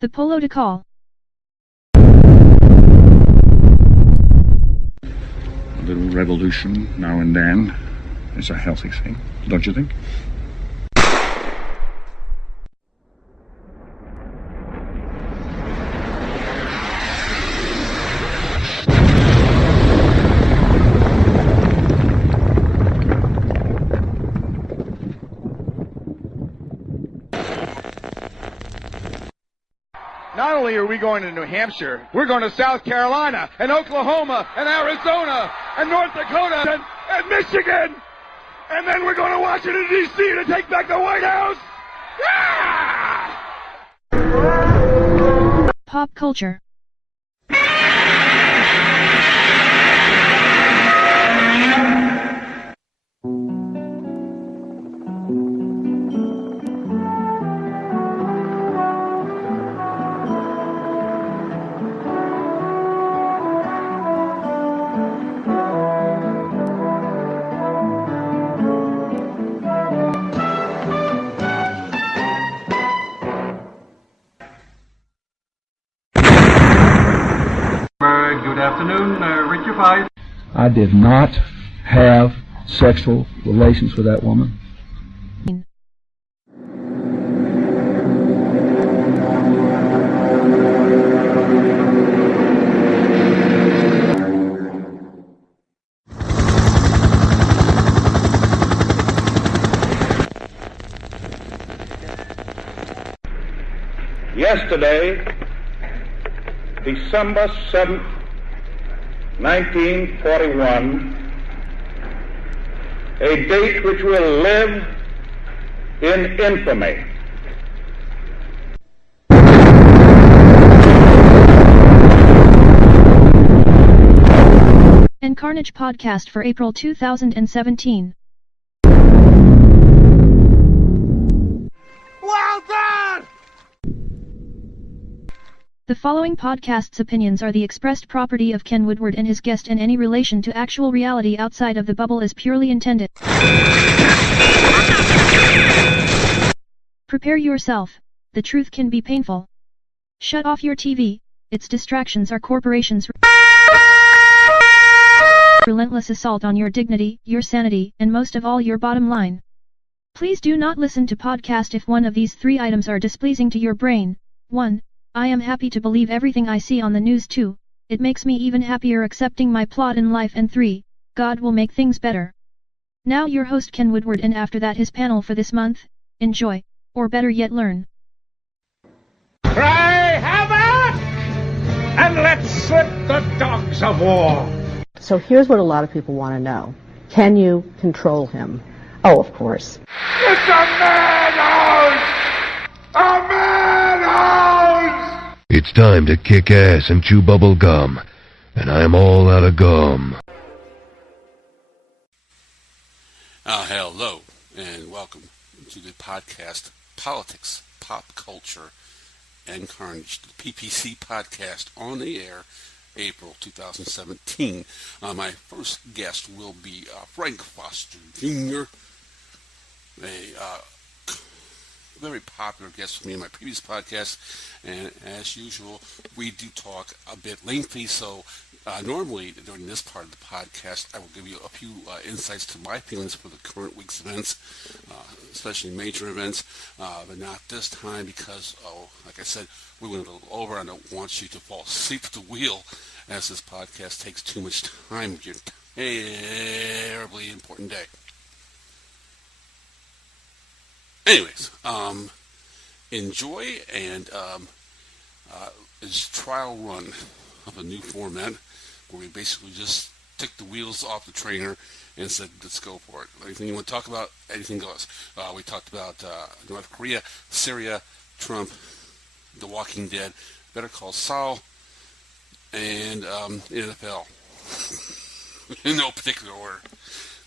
The polo de call. A little revolution now and then is a healthy thing, don't you think? Not only are we going to New Hampshire, we're going to South Carolina and Oklahoma and Arizona and North Dakota and Michigan. And then we're going to Washington, D.C. to take back the White House. Yeah! Pop culture. Good afternoon, Richard Five. I did not have sexual relations with that woman. Yesterday, December 7th, 1941, a date which will live in infamy. And Carnage podcast for April 2017. Well done! The following podcast's opinions are the expressed property of Ken Woodward and his guest, and any relation to actual reality outside of the bubble is purely intended. Prepare yourself, the truth can be painful. Shut off your TV, its distractions are corporations' relentless assault on your dignity, your sanity, and most of all your bottom line. Please do not listen to podcast if one of these three items are displeasing to your brain. 1. I am happy to believe everything I see on the news. 2. It makes me even happier accepting my plot in life. And 3. God will make things better. Now your host Ken Woodward, and after that his panel for this month. Enjoy, or better yet learn. Cry havoc, and let's slip the dogs of war. So here's what a lot of people want to know. Can you control him? Oh, of course. It's a madhouse! A madhouse! It's time to kick ass and chew bubble gum, and I'm all out of gum. Hello, and welcome to the podcast Politics, Pop Culture, and Carnage, the PPC podcast on the air, April 2017. My first guest will be Frank Foster Jr., a very popular guest with me in my previous podcast, and as usual, we do talk a bit lengthy, so normally during this part of the podcast, I will give you a few insights to my feelings for the current week's events, especially major events, but not this time because, like I said, we went a little over. I don't want you to fall asleep at the wheel, as this podcast takes too much time with your terribly important day. Anyways, enjoy, and it's trial run of a new format where we basically just took the wheels off the trainer and said, let's go for it. Anything you want to talk about, anything goes. We talked about North Korea, Syria, Trump, The Walking Dead, Better Call Saul, and NFL. In no particular order.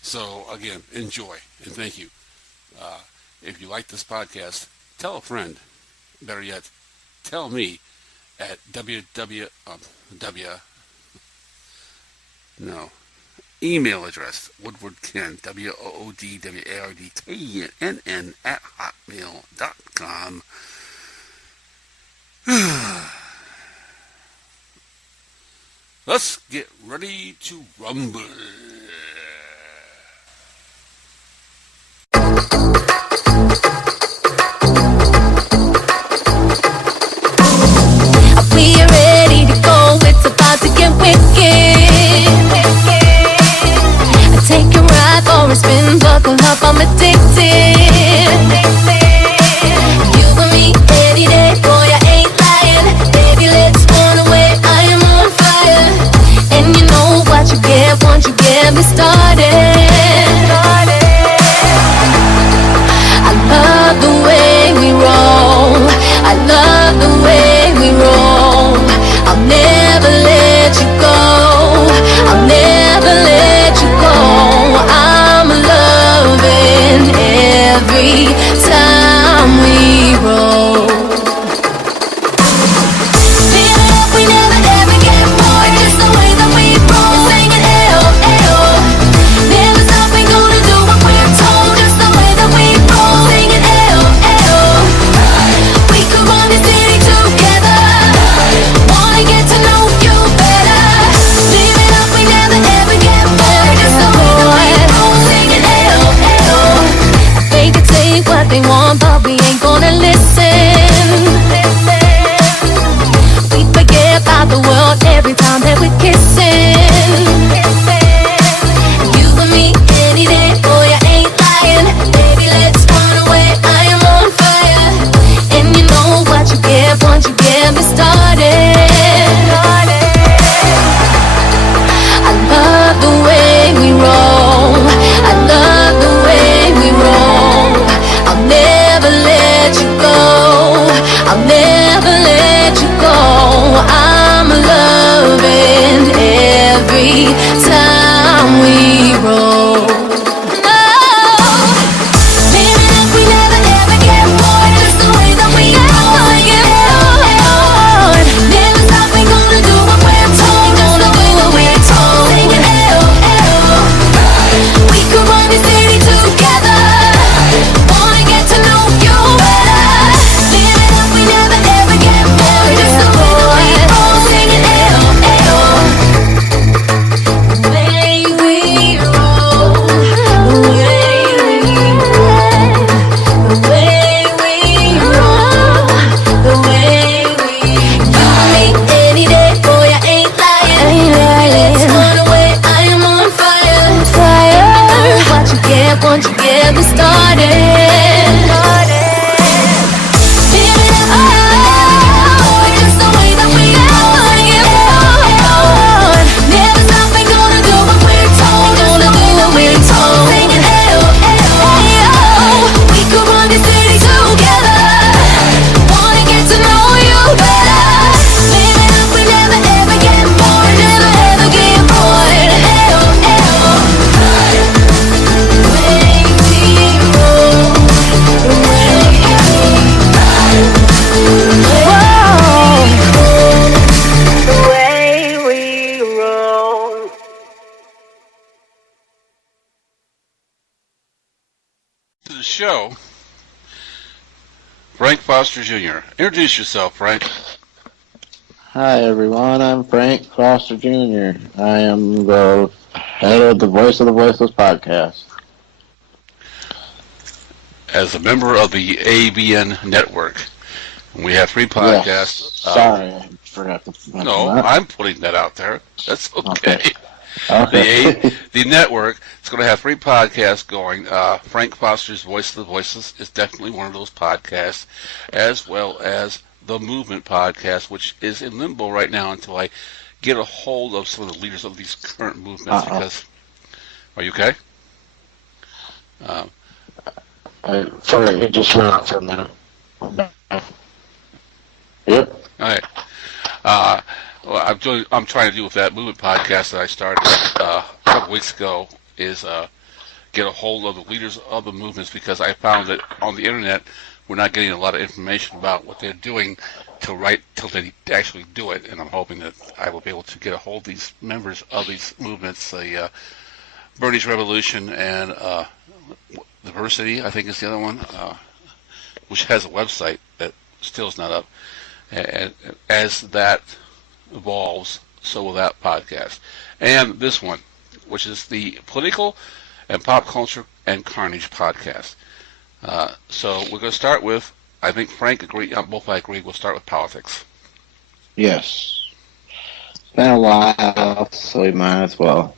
So, again, enjoy, and thank you. If you like this podcast, tell a friend. Better yet, tell me at email address, woodwardken, WOODWARDKENN @ hotmail.com. Let's get ready to rumble. We are ready to go, it's about to get wicked. I take a ride for a spin, buckle up, I'm addicted. You and me, any day, boy, I ain't lying. Baby, let's run away, I am on fire. And you know what you get once you get me started. I love the way we roll, I love the way we roll. I'll never let you go, I'll never let you go. I'm loving every time we roll. Feel it up, we never ever get bored. Just the way that we roll, singing ayo, ayo. Never stop, we gonna do what we're told. Just the way that we roll, singing ayo, ayo. We could run this city together. Wanna get to know you better. Live it up, we never ever get bored. Just the way that we roll, singing ayo, ayo. They can take what they want, but we ain't gonna listen. We forget about the world every time that we're kissing. You and me, any day, boy, I ain't lying. Baby, let's run away, I am on fire. And you know what you get once you get me started. I love the way we roll, I love the way we roll. I'll never let you go, I'll never let you go. I'm loving every time we roll. Oh, live it up, we never ever get bored. Just the way that we roll, get bored. Never stop, we gonna do what we're told. Gonna do what we're told. Singing ayo, ayo. We could run this city together. Wanna get to know you better. Live it up, we never ever get bored. Just the way that we roll, singing ayo, ayo. The way we roll, the way we roll, the way we roll. You and me, any day, boy, I ain't lying. Let's run away, I am on fire. What you get once you get me started. Live it up, oh, just the way that we roll, get bored. Never stop, we gonna do what we're told. Gonna do what we're told. Singing ayo, ayo, ayo. We could run this city together. Wanna get to know you better. Live it up, we never ever get bored. Never ever get bored. Ayo, ayo. The way we roll, the way we roll. To the show, Frank Foster Jr. Introduce yourself, Frank. Hi everyone, I'm Frank Foster Jr. I am the head of the Voice of the Voiceless podcast. As a member of the ABN network, we have 3 podcasts. Yes. Sorry, I forgot to mention No, that. I'm putting that out there. That's okay. Okay. The network is going to have 3 podcasts going. Frank Foster's Voice of the Voiceless is definitely one of those podcasts, as well as the Movement podcast, which is in limbo right now until I get a hold of some of the leaders of these current movements. Because, are you okay? Sorry, it just went out for a minute. Yep. All right. Well, I'm trying to do with that Movement podcast that I started a couple weeks ago is get a hold of the leaders of the movements, because I found that on the internet we're not getting a lot of information about what they're doing till they actually do it, and I'm hoping that I will be able to get a hold of these members of these movements, Bernie's Revolution and Diversity, I think is the other one, which has a website that still is not up. And as that evolves, so will that podcast. And this one, which is the Political and Pop Culture and Carnage podcast. So we're going to start with, I think Frank agreed, both I agree, we'll start with politics. Yes. It's been a while, so we might as well.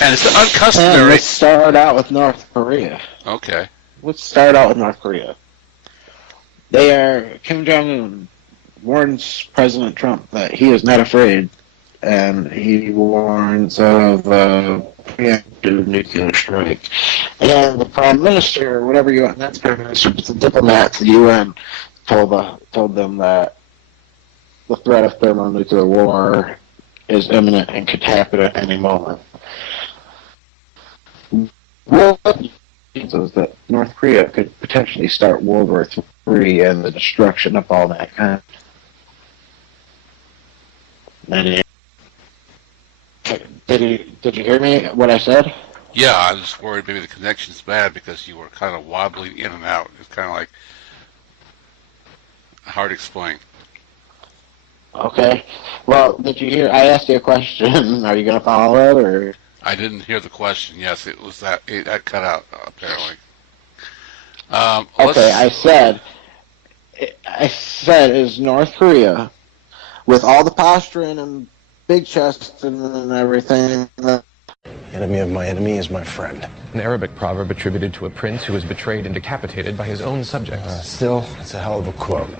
And it's uncustomary. And let's start out with North Korea. Okay. Let's start out with North Korea. Kim Jong-un warns President Trump that he is not afraid, and he warns of preemptive nuclear strike. And the Prime Minister, or whatever you want, that's Prime Minister, but the diplomat to the UN told them that the threat of thermonuclear war is imminent and could happen at any moment. What is that North Korea could potentially start World War III and the destruction of all that kind. Did you hear me, what I said? Yeah, I was worried maybe the connection's bad because you were kind of wobbling in and out. It's kind of like hard to explain. Okay. Well, did you hear? I asked you a question. Are you going to follow it, or? I didn't hear the question. Yes, it was that cut out apparently. Okay, I said, is North Korea, with all the posturing and big chest and everything. Enemy of my enemy is my friend. An Arabic proverb attributed to a prince who was betrayed and decapitated by his own subjects. Still, it's a hell of a quote.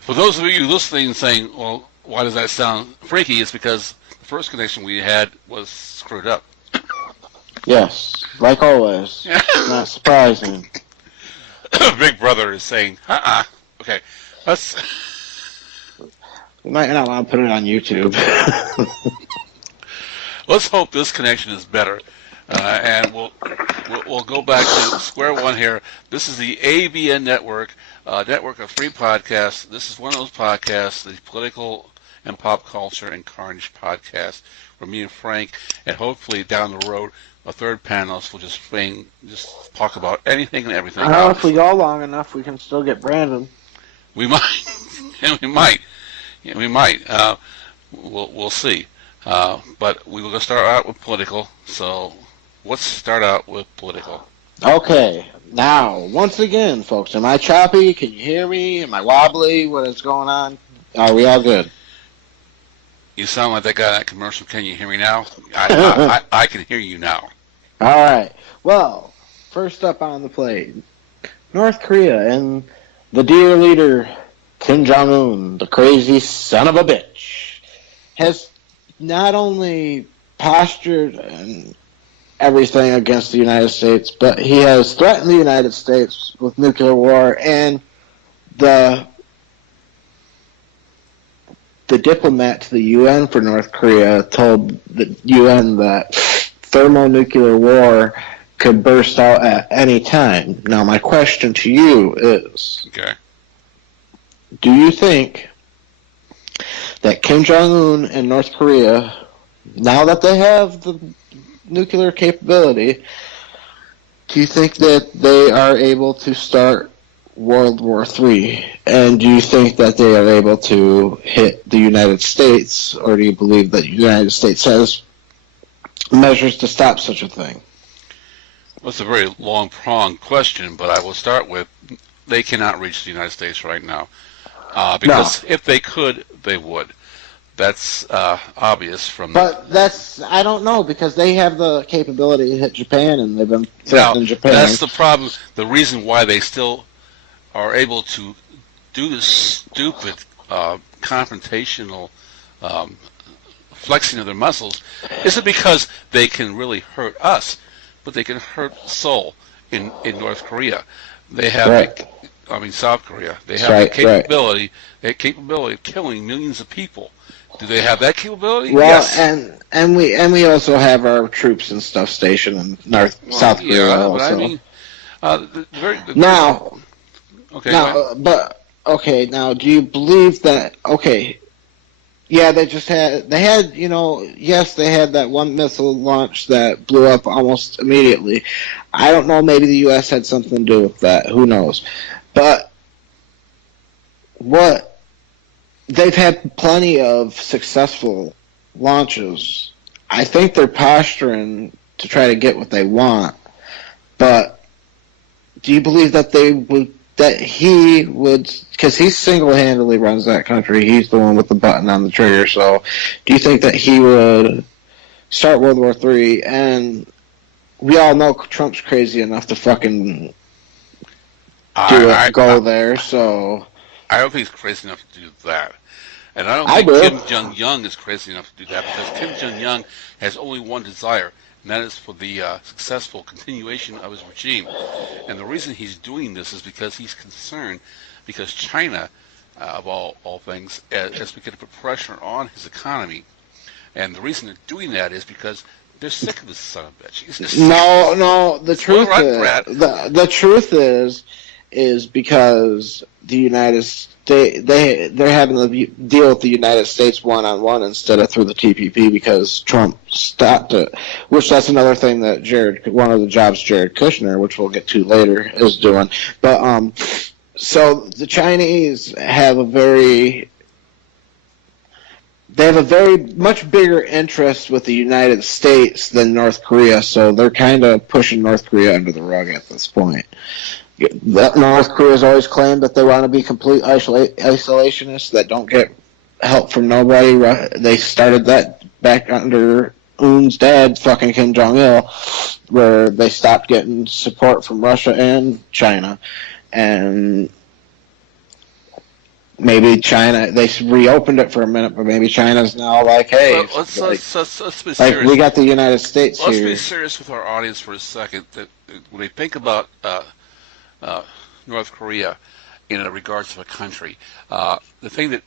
For those of you listening and saying, well, why does that sound freaky? It's because the first connection we had was screwed up. Yes, like always. Not surprising. Big Brother is saying, okay, let's... We might not want to put it on YouTube. Let's hope this connection is better. And we'll go back to square one here. This is the ABN Network, network of free podcasts. This is one of those podcasts, the Political and Pop Culture and Carnage podcast, where me and Frank, and hopefully down the road, a third panelist will just talk about anything and everything. I know if we go long enough, we can still get Brandon. We might. We might. Yeah, we might. We'll see. But we will start out with political. So let's start out with political. Okay. Now, once again, folks, am I choppy? Can you hear me? Am I wobbly? What is going on? Are we all good? You sound like that guy in that commercial. Can you hear me now? I can hear you now. All right. Well, first up on the plate, North Korea and the dear leader, Kim Jong-un, the crazy son of a bitch, has not only postured and everything against the United States, but he has threatened the United States with nuclear war, and the diplomat to the UN for North Korea told the UN that thermonuclear war could burst out at any time. Now, my question to you is, okay, do you think that Kim Jong-un and North Korea, now that they have the nuclear capability, do you think that they are able to start World War III? And do you think that they are able to hit the United States, or do you believe that the United States has measures to stop such a thing? Well, it's a very long-pronged question, but I will start with they cannot reach the United States right now. Because if they could, they would. That's obvious from... But that's, I don't know, because they have the capability to hit Japan, and they've been threatening Japan. That's the problem. The reason why they still are able to do this stupid confrontational flexing of their muscles isn't because they can really hurt us, but they can hurt Seoul in North Korea. They have... South Korea. They have the capability. They have capability of killing millions of people. Do they have that capability? Well, yes. and we also have our troops and stuff stationed in South Korea. Yeah, also. But I mean, now, okay. Now, do you believe that? Okay, yeah, they had yes, they had that one missile launch that blew up almost immediately. I don't know. Maybe the U.S. had something to do with that. Who knows? But what they've had plenty of successful launches. I think they're posturing to try to get what they want. But do you believe that he would, because he single-handedly runs that country, he's the one with the button on the trigger, so do you think that he would start World War III? And we all know Trump's crazy enough to fucking go there, so... I don't think he's crazy enough to do that. And I don't think Kim Jong-un is crazy enough to do that, because Kim Jong-un has only one desire, and that is for the successful continuation of his regime. And the reason he's doing this is because he's concerned, because China, of all things, has begun to put pressure on his economy. And the reason they're doing that is because they're sick of this son of a bitch. No, the truth is, the truth is because the United States, they're having to deal with the United States one-on-one instead of through the TPP because Trump stopped it, which that's another thing that one of the jobs Jared Kushner, which we'll get to later, is doing. But, so the Chinese have a very much bigger interest with the United States than North Korea, so they're kind of pushing North Korea under the rug at this point. North Korea has always claimed that they want to be complete isolationists that don't get help from nobody. They started that back under Un's dad, fucking Kim Jong-il, where they stopped getting support from Russia and China. And maybe China, they reopened it for a minute, but maybe China's now like, hey, let's be serious. Like we got the United States here. Let's be serious with our audience for a second. That when they think about North Korea in regards to a country, the thing that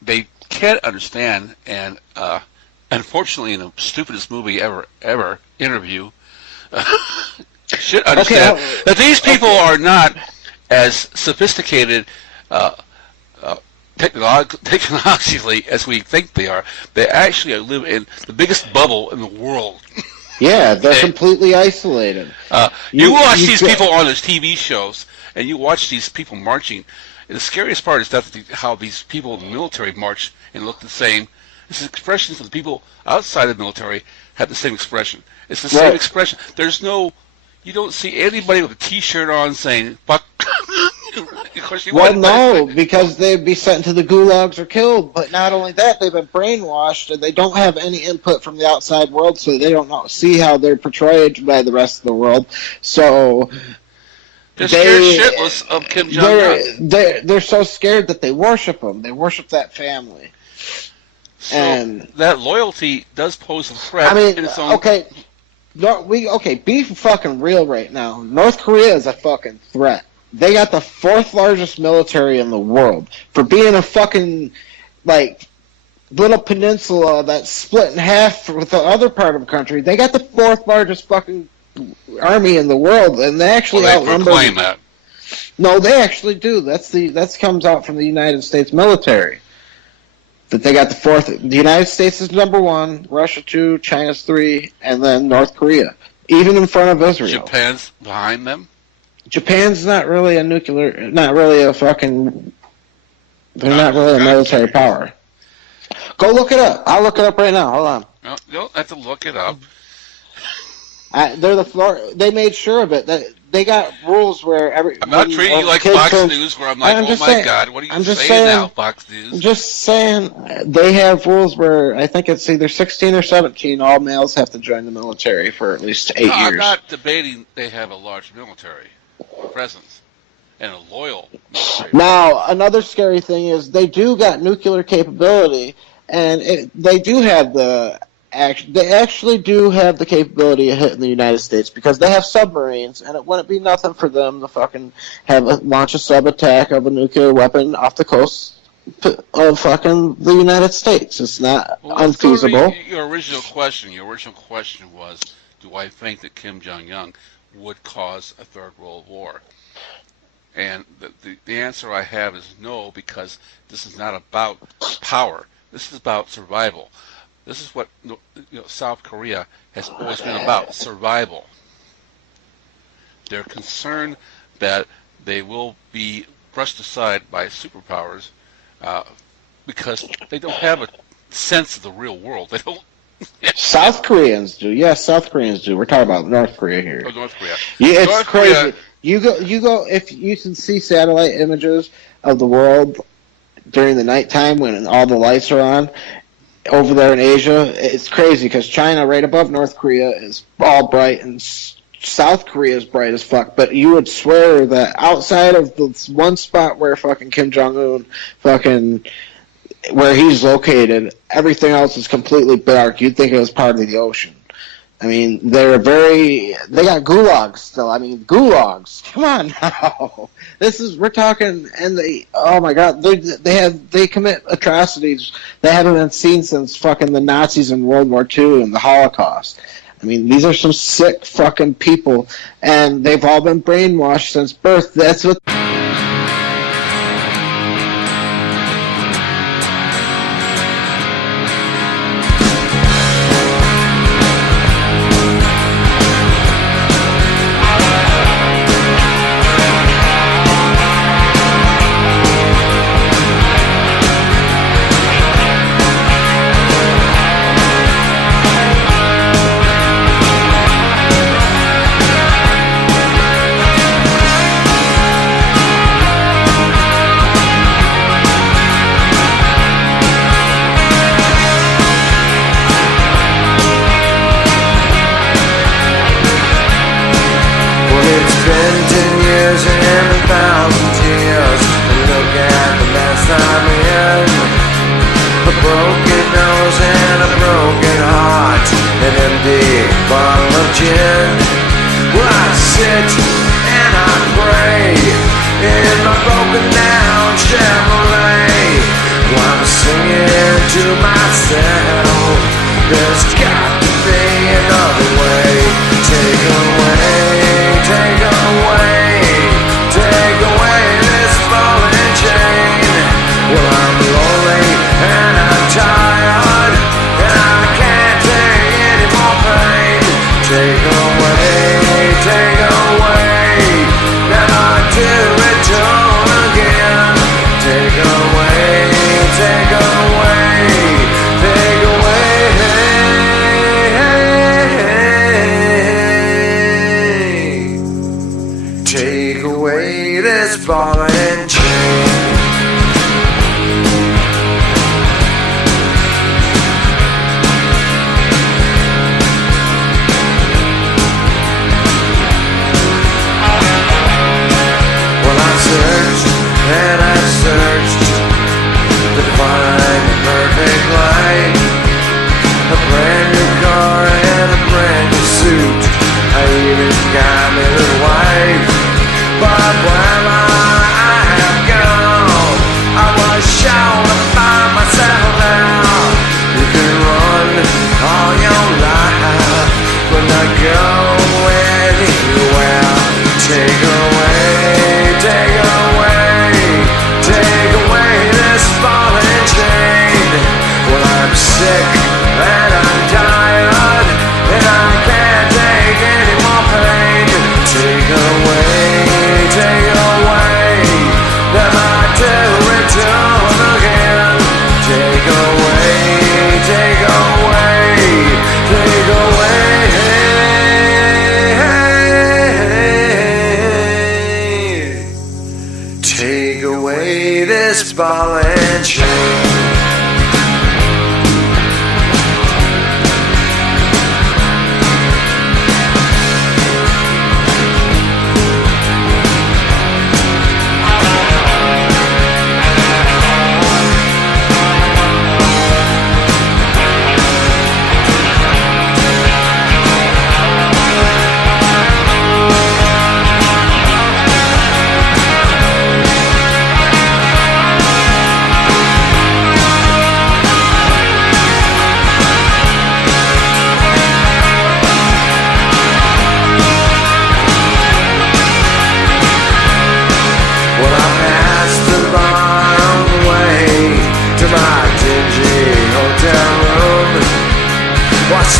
they can't understand, and unfortunately in the stupidest movie ever interview, should understand that these people are not as sophisticated technologically as we think they are. They actually live in the biggest bubble in the world. Yeah, they're completely isolated. You watch these people on these TV shows, and you watch these people marching. And the scariest part is that how these people in the military march and look the same. It's expressions of the people outside the military have the same expression. It's the same expression. You don't see anybody with a T-shirt on saying "fuck." Because they'd be sent to the gulags or killed. But not only that, they've been brainwashed, and they don't have any input from the outside world, so they don't see how they're portrayed by the rest of the world. So they're scared shitless of Kim Jong-un. They're so scared that they worship him. They worship that family. So and that loyalty does pose a threat. I mean, in its own... be fucking real right now. North Korea is a fucking threat. They got the fourth largest military in the world. For being a fucking, little peninsula that's split in half with the other part of the country, they got the fourth largest fucking army in the world, and they actually outnumber... They proclaim that. No, they actually do. That comes out from the United States military. That they got the fourth... The United States is number 1, Russia 2, China's 3, and then North Korea. Even in front of Israel. Japan's behind them? Japan's not really a nuclear, not really a fucking, they're not really a military power. Go look it up. I'll look it up right now. Hold on. No, you don't have to look it up. They made sure of it. They got rules where I'm not treating you like Fox News, where I'm like, oh my God, what are you saying now, Fox News? I'm just saying, they have rules where I think it's either 16 or 17, all males have to join the military for at least 8 years. I'm not debating they have a large military presence and a loyal military. Now, another scary thing is they do got nuclear capability, and they do have they actually do have the capability of hitting the United States because they have submarines, and it wouldn't be nothing for them to fucking launch a sub attack of a nuclear weapon off the coast of fucking the United States. It's not unfeasible. Your original question was, do I think that Kim Jong-un would cause a third world war? And the answer I have is no, because this is not about power. This is about survival. This is what South Korea has always been about, survival. They're concerned that they will be brushed aside by superpowers because they don't have a sense of the real world. They don't. South Koreans do. Yes, South Koreans do. We're talking about North Korea here. Oh, North Korea. Yeah, it's North crazy. Korea, You go. If you can see satellite images of the world during the nighttime when all the lights are on over there in Asia, it's crazy because China, right above North Korea, is all bright and South Korea is bright as fuck. But you would swear that outside of the one spot where fucking Kim Jong-un where he's located, everything else is completely dark. You'd think it was part of the ocean. I mean, they got gulags still. I mean, gulags. Come on now. We're talking, and oh my God, they commit atrocities that haven't been seen since fucking the Nazis in World War II and the Holocaust. I mean, these are some sick fucking people, and they've all been brainwashed since birth. That's what.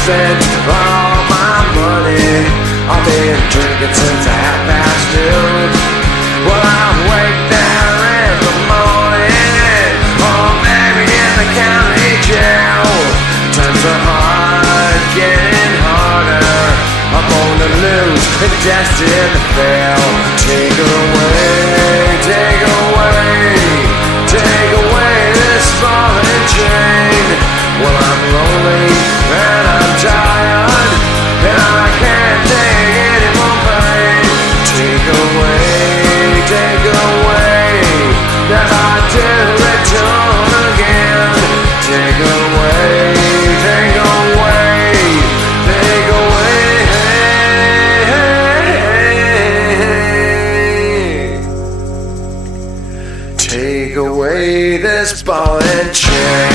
spent all my money. I've been drinking since 2:30. Well, I wake down and destined to fail. Take away, take away, take away this ball and chain. Well, I'm lonely and I'm tired, and I can't take any more pain. Take away that I did return again. Take away, take away, take away. Take away this ball and chain.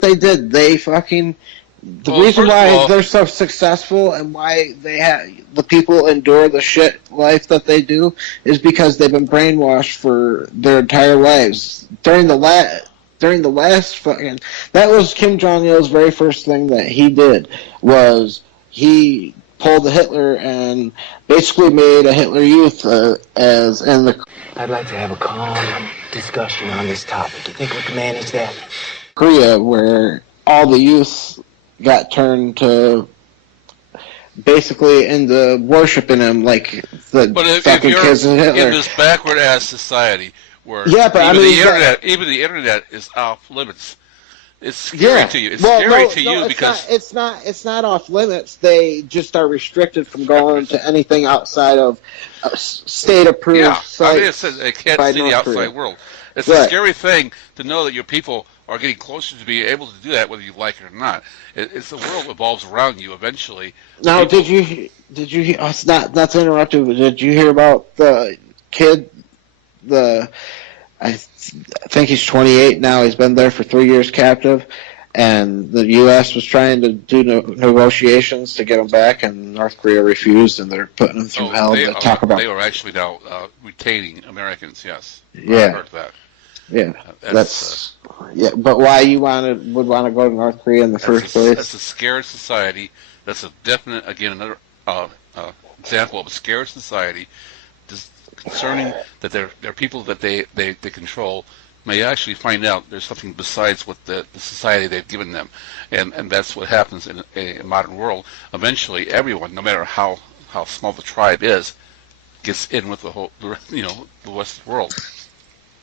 They did. They fucking. The reason why they're so successful and why they have the people endure the shit life that they do is because they've been brainwashed for their entire lives. During the last fucking, that was Kim Jong Il's very first thing that he did was he pulled the Hitler and basically made a Hitler Youth as in the. I'd like to have a calm discussion on this topic. You think we can manage that? Korea, where all the youth got turned to basically into worshiping him like the fucking kids of Hitler. In this backward ass society where even the internet is off limits. It's scary to you. It's scary to you because it's not off limits. They just are restricted from going to anything outside of state approved. Yeah, sites. I mean, it says they can't see the outside world. It's a scary thing to know that your people are getting closer to being able to do that, whether you like it or not. It's the world evolves around you eventually. Now, did you? It's not to interrupt you, but did you hear about the kid? I think he's 28 now. He's been there for 3 years captive, and the U.S. was trying to do negotiations to get him back, and North Korea refused, and they're putting him through hell to talk about. They are actually now retaining Americans. Yes, yeah, I heard that. Yeah, that's but why you would want to go to North Korea in the first place? That's a scared society. That's a definite, again, another example of a scared society, concerning that their people that they control may actually find out there's something besides what the society they've given them, and that's what happens in a modern world. Eventually, everyone, no matter how small the tribe is, gets in with the whole, the Western world.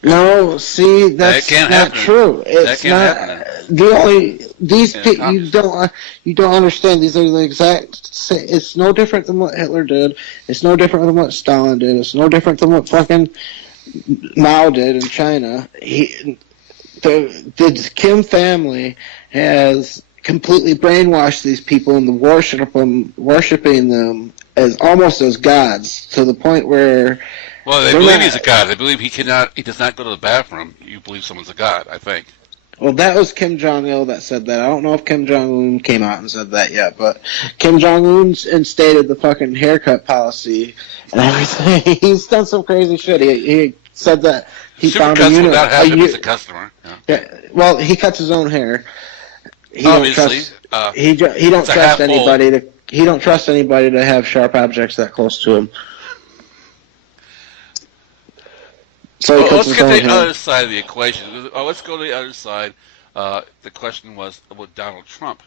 No, see, that's not true. It's not you don't understand. These are the exact. It's no different than what Hitler did. It's no different than what Stalin did. It's no different than what fucking Mao did in China. The Kim family has completely brainwashed these people and worshiping them as almost as gods, to the point where. Well, they believe he's a god. They believe he does not go to the bathroom. You believe someone's a god, I think. Well, that was Kim Jong-il that said that. I don't know if Kim Jong-un came out and said that yet, but Kim Jong-un instated the fucking haircut policy and everything. He's done some crazy shit. He said that he found a unit. Without having him as a customer. Yeah. Well, he cuts his own hair. Obviously, he don't trust anybody he don't trust anybody to have sharp objects that close to him. So let's get to the other side of the equation. Let's go to the other side. The question was, would Donald Trump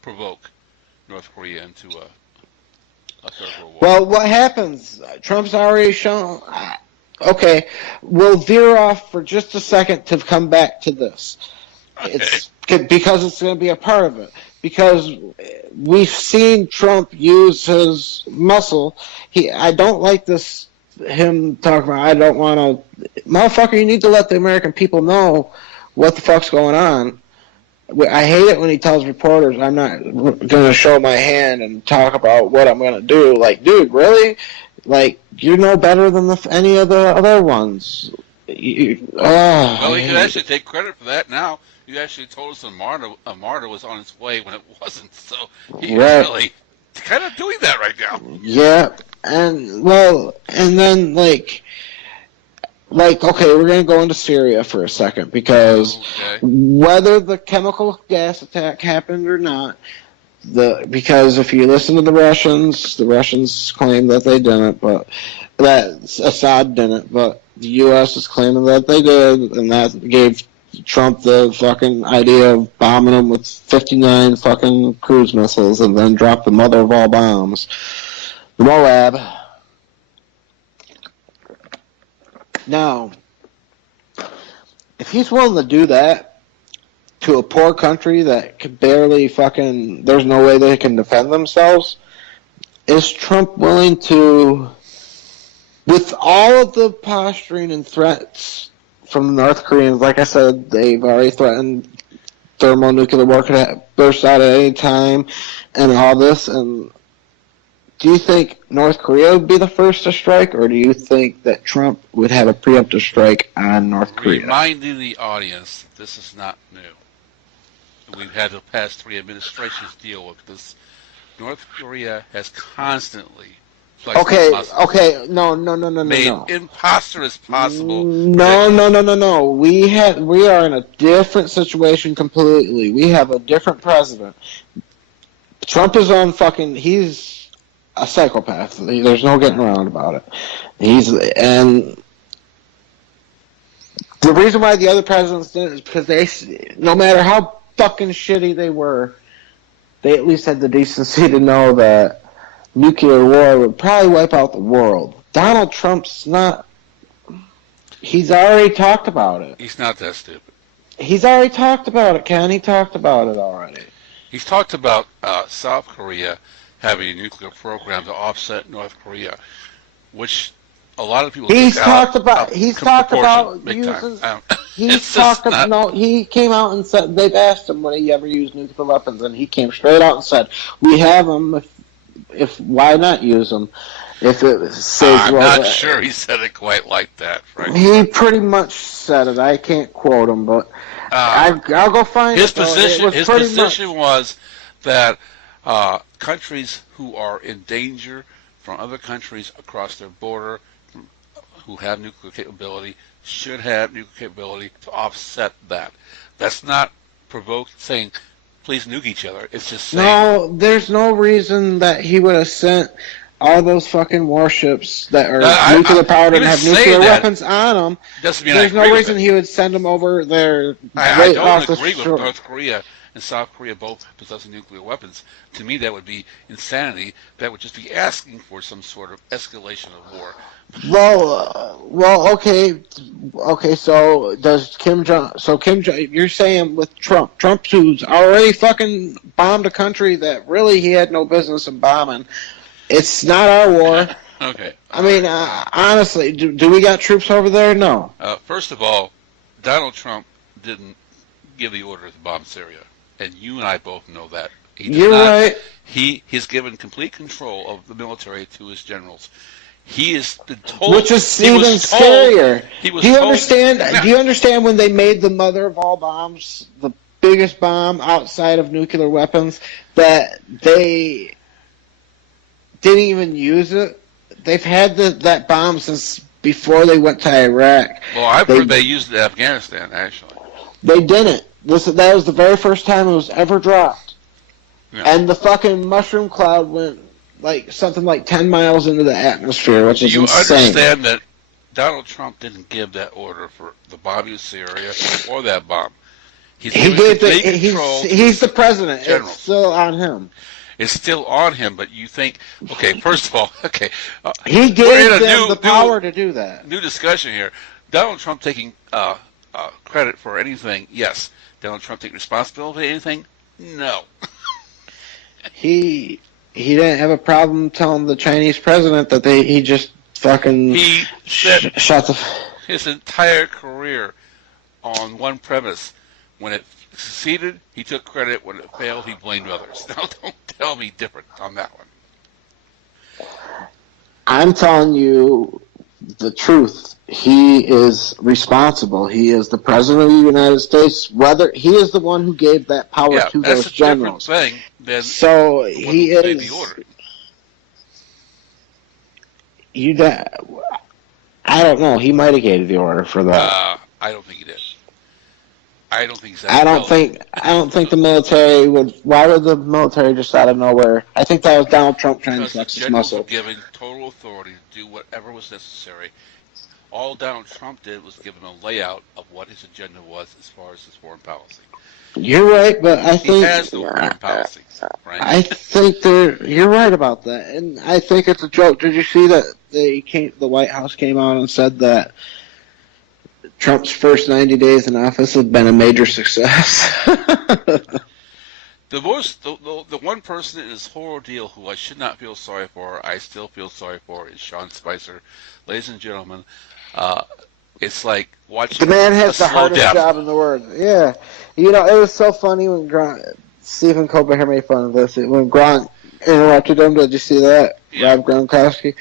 provoke North Korea into a third world war? Well, what happens? Trump's already shown. Okay, we'll veer off for just a second to come back to this. It's because it's going to be a part of it. Because we've seen Trump use his muscle. I don't like this. Him talking about, I don't want to, motherfucker, you need to let the American people know what the fuck's going on. I hate it when he tells reporters, I'm not going to show my hand and talk about what I'm going to do. Like, dude, really? Like, you're no better than any of the other ones. Well, he could actually take credit for that now. You actually told us Armada was on its way when it wasn't, so he's really kind of doing that right now. Yeah, and then, like, okay, we're going to go into Syria for a second, because whether the chemical gas attack happened or not, because if you listen to the Russians claim that they didn't, but that Assad didn't, but the U.S. is claiming that they did, and that gave Trump the fucking idea of bombing them with 59 fucking cruise missiles and then drop the mother of all bombs, the Moab. Now, if he's willing to do that to a poor country that can barely fucking, there's no way they can defend themselves, is Trump willing to, with all of the posturing and threats from the North Koreans, like I said, they've already threatened thermonuclear war could burst out at any time and all this, and do you think North Korea would be the first to strike, or do you think that Trump would have a preemptive strike on North Korea? Reminding the audience, this is not new. We've had the past 3 administrations deal with this. North Korea has constantly made imposter as possible. No. We are in a different situation completely. We have a different president. Trump is on he's a psychopath. There's no getting around about it. And the reason why the other presidents didn't is because no matter how fucking shitty they were, they at least had the decency to know that nuclear war would probably wipe out the world. Donald Trump's not. He's already talked about it. He's not that stupid. He's already talked about it, Ken. He talked about it already. He's talked about South Korea having a nuclear program to offset North Korea, which a lot of people. He talked about using. He came out and said they've asked him would he ever use nuclear weapons, and he came straight out and said we have them. If why not use them? If it says I'm not sure he said it quite like that. Right? He pretty much said it. I can't quote him, but I'll go find his position. His position was that countries who are in danger from other countries across their border, who have nuclear capability, should have nuclear capability to offset that. That's not saying please nuke each other. It's just saying... No, there's no reason that he would have sent all those fucking warships that are nuclear powered and have nuclear weapons on them. There's no reason he would send them over there. I don't agree with North Korea and South Korea both possessing nuclear weapons. To me, that would be insanity. That would just be asking for some sort of escalation of war. Okay. So does Kim Jong? You're saying with Trump, who's already fucking bombed a country that really he had no business in bombing. It's not our war. Okay. I mean, honestly, do we got troops over there? No. First of all, Donald Trump didn't give the order to bomb Syria, and you and I both know that. You're right. He's given complete control of the military to his generals. He has been told, which is even scarier. Do you understand when they made the mother of all bombs, the biggest bomb outside of nuclear weapons, that they didn't even use it? They've had that bomb since before they went to Iraq. Well, I've heard they used it in Afghanistan, actually. They didn't. That was the very first time it was ever dropped. Yeah. And the fucking mushroom cloud went something like 10 miles into the atmosphere, which is insane. You understand that Donald Trump didn't give that order for the bombing of Syria or that bomb. He's the president. General. It's still on him. It's still on him, but you think, okay, first of all, okay. He gave them the power to do that. New discussion here. Donald Trump taking credit for anything, yes. Donald Trump take responsibility for anything? No. He didn't have a problem telling the Chinese president that he just fucking shot the... His entire career, on one premise. When it succeeded, he took credit. When it failed, he blamed others. Now, don't tell me different on that one. I'm telling you the truth. He is responsible. He is the president of the United States. Whether he is the one who gave that power to those generals. That's a different thing than so the one he who is. gave the order. I don't know. He might have gave the order for that. I don't think he did. I don't think he's that I don't think the military would. Why would the military just out of nowhere? I think that was Donald Trump trying to flex his muscle. Were given total authority to do whatever was necessary. All Donald Trump did was give him a layout of what his agenda was as far as his foreign policy. You're right, but I think he has no foreign policy. Right? I think you're right about that, and I think it's a joke. Did you see that the White House came out and said that Trump's first 90 days in office has been a major success? The one person in this whole ordeal who I should not feel sorry for, I still feel sorry for, is Sean Spicer. Ladies and gentlemen, it's like watching the man has a the slow hardest death. job in the world. Yeah. You know, it was so funny when Stephen Colbert made fun of this. When Grant interrupted him, did you see that? Yeah. Rob Gronkowski.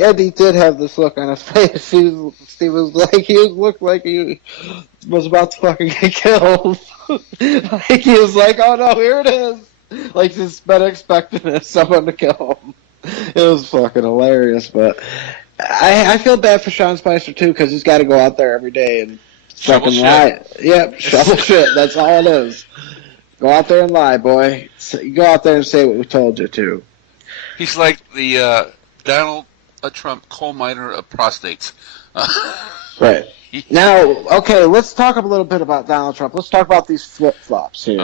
Eddie did have this look on his face. Steve was like, he looked like he was about to fucking get killed. Like he was like, oh no, here it is. Like he's been expecting someone to kill him. It was fucking hilarious, but I feel bad for Sean Spicer too because he's got to go out there every day and fucking lie. Yep, shovel shit. That's all it is. Go out there and lie, boy. Go out there and say what we told you to. He's like the Donald Trump coal miner of prostates. Right. Now, okay, let's talk a little bit about Donald Trump. Let's talk about these flip-flops here.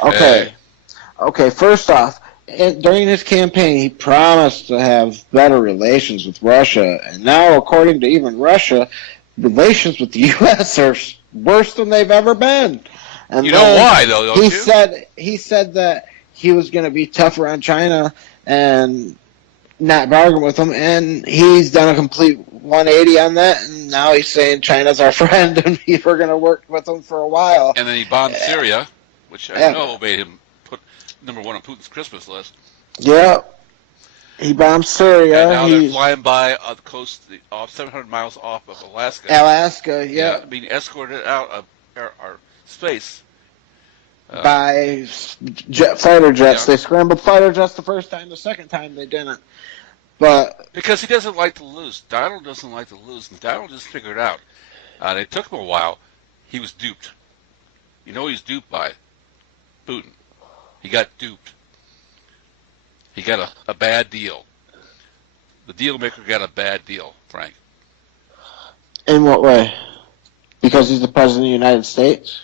Okay, first off, during his campaign, he promised to have better relations with Russia, and now, according to even Russia, relations with the U.S. are worse than they've ever been. And you know why, though, don't you? He said that he was going to be tougher on China and not bargain with them, and he's done a complete 180 on that, and now he's saying China's our friend, and we're going to work with them for a while. And then he bombed Syria, which I know made him put number one on Putin's Christmas list. Yeah. He bombed Syria. And now they're flying by the coast, 700 miles off of Alaska. Alaska, yeah. Being escorted out of our space. By fighter jets. Yeah. They scrambled fighter jets the first time. The second time they didn't. But because he doesn't like to lose. Donald doesn't like to lose. And Donald just figured out. And it took him a while. He was duped. You know he's duped by Putin. He got duped. He got a bad deal. The deal maker got a bad deal, Frank. In what way? Because he's the president of the United States?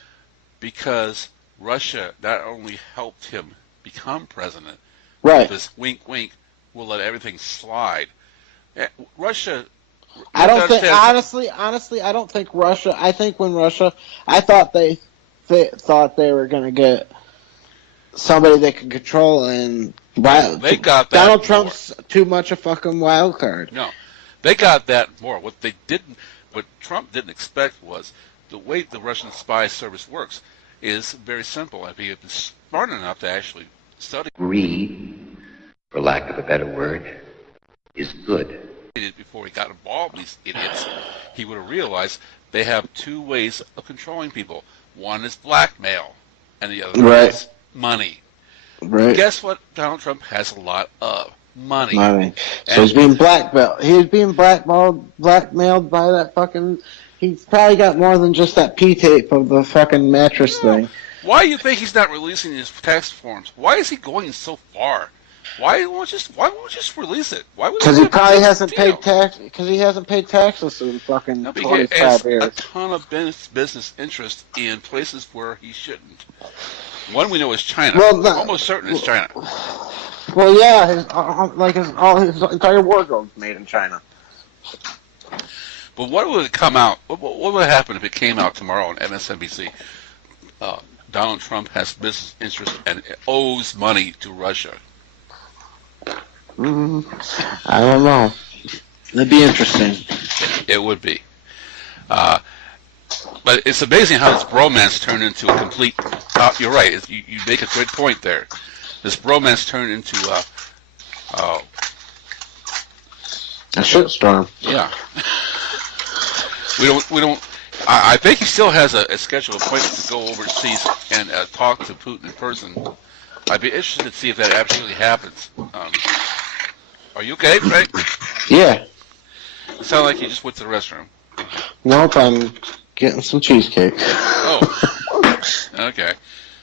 Because Russia not only helped him become president, right? This wink, wink, will let everything slide. Russia. I don't think honestly, I don't think Russia. I think when Russia, I thought they thought they were going to get somebody they could control, and they got that. Donald Trump's too much a fucking wild card. No, they got that more. What Trump didn't expect was the way the Russian spy service works is very simple. If he had been smart enough to actually study, read, for lack of a better word, is good. Before he got involved with these idiots, he would have realized they have two ways of controlling people. One is blackmail, and the other is money. Right. Guess what? Donald Trump has a lot of money. So he's being blackmailed. He's being blackmailed by that fucking. He's probably got more than just that P-tape of the fucking mattress thing. Why do you think he's not releasing his tax forms? Why is he going so far? Why won't we just release it? Because he probably hasn't paid tax. Because he hasn't paid taxes in fucking 25 years. A ton of business interest in places where he shouldn't. One we know is China. Well, almost certain it's China. Well, yeah, his entire wardrobe's made in China. But what would come out? What would happen if it came out tomorrow on MSNBC? Donald Trump has business interests and owes money to Russia. I don't know. It'd be interesting. It would be. But it's amazing how this bromance turned into a complete. You're right. You make a good point there. This bromance turned into a shitstorm. Yeah. We don't. I think he still has a scheduled appointment to go overseas and talk to Putin in person. I'd be interested to see if that absolutely happens. Are you okay, Frank? Yeah. You sound like you just went to the restroom. Nope, I'm getting some cheesecake. Oh. Okay.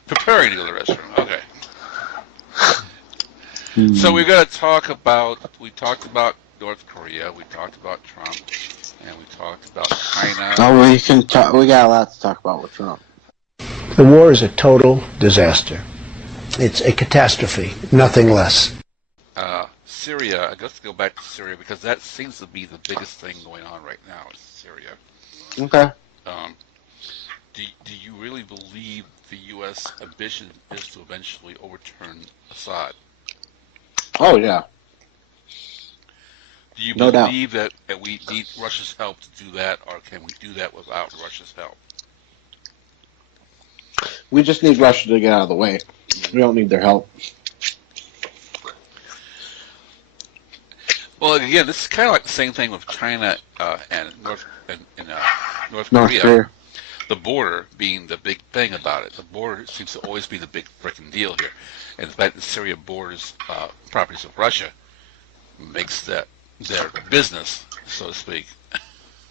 Preparing to go to the restroom. Okay. So we've got to talk about. We talked about North Korea. We talked about Trump. And we talked about China. Oh, we can talk. We got a lot to talk about with Trump. The war is a total disaster. It's a catastrophe, nothing less. Syria. I guess to go back to Syria because that seems to be the biggest thing going on right now. Is Syria. Okay. Do you really believe the U.S. ambition is to eventually overturn Assad? Oh yeah. Do you believe that we need Russia's help to do that, or can we do that without Russia's help? We just need Russia to get out of the way. We don't need their help. Well, again, this is kind of like the same thing with China and North Korea. The border being the big thing about it. The border seems to always be the big freaking deal here. And the fact that Syria borders properties of Russia makes that their business, so to speak.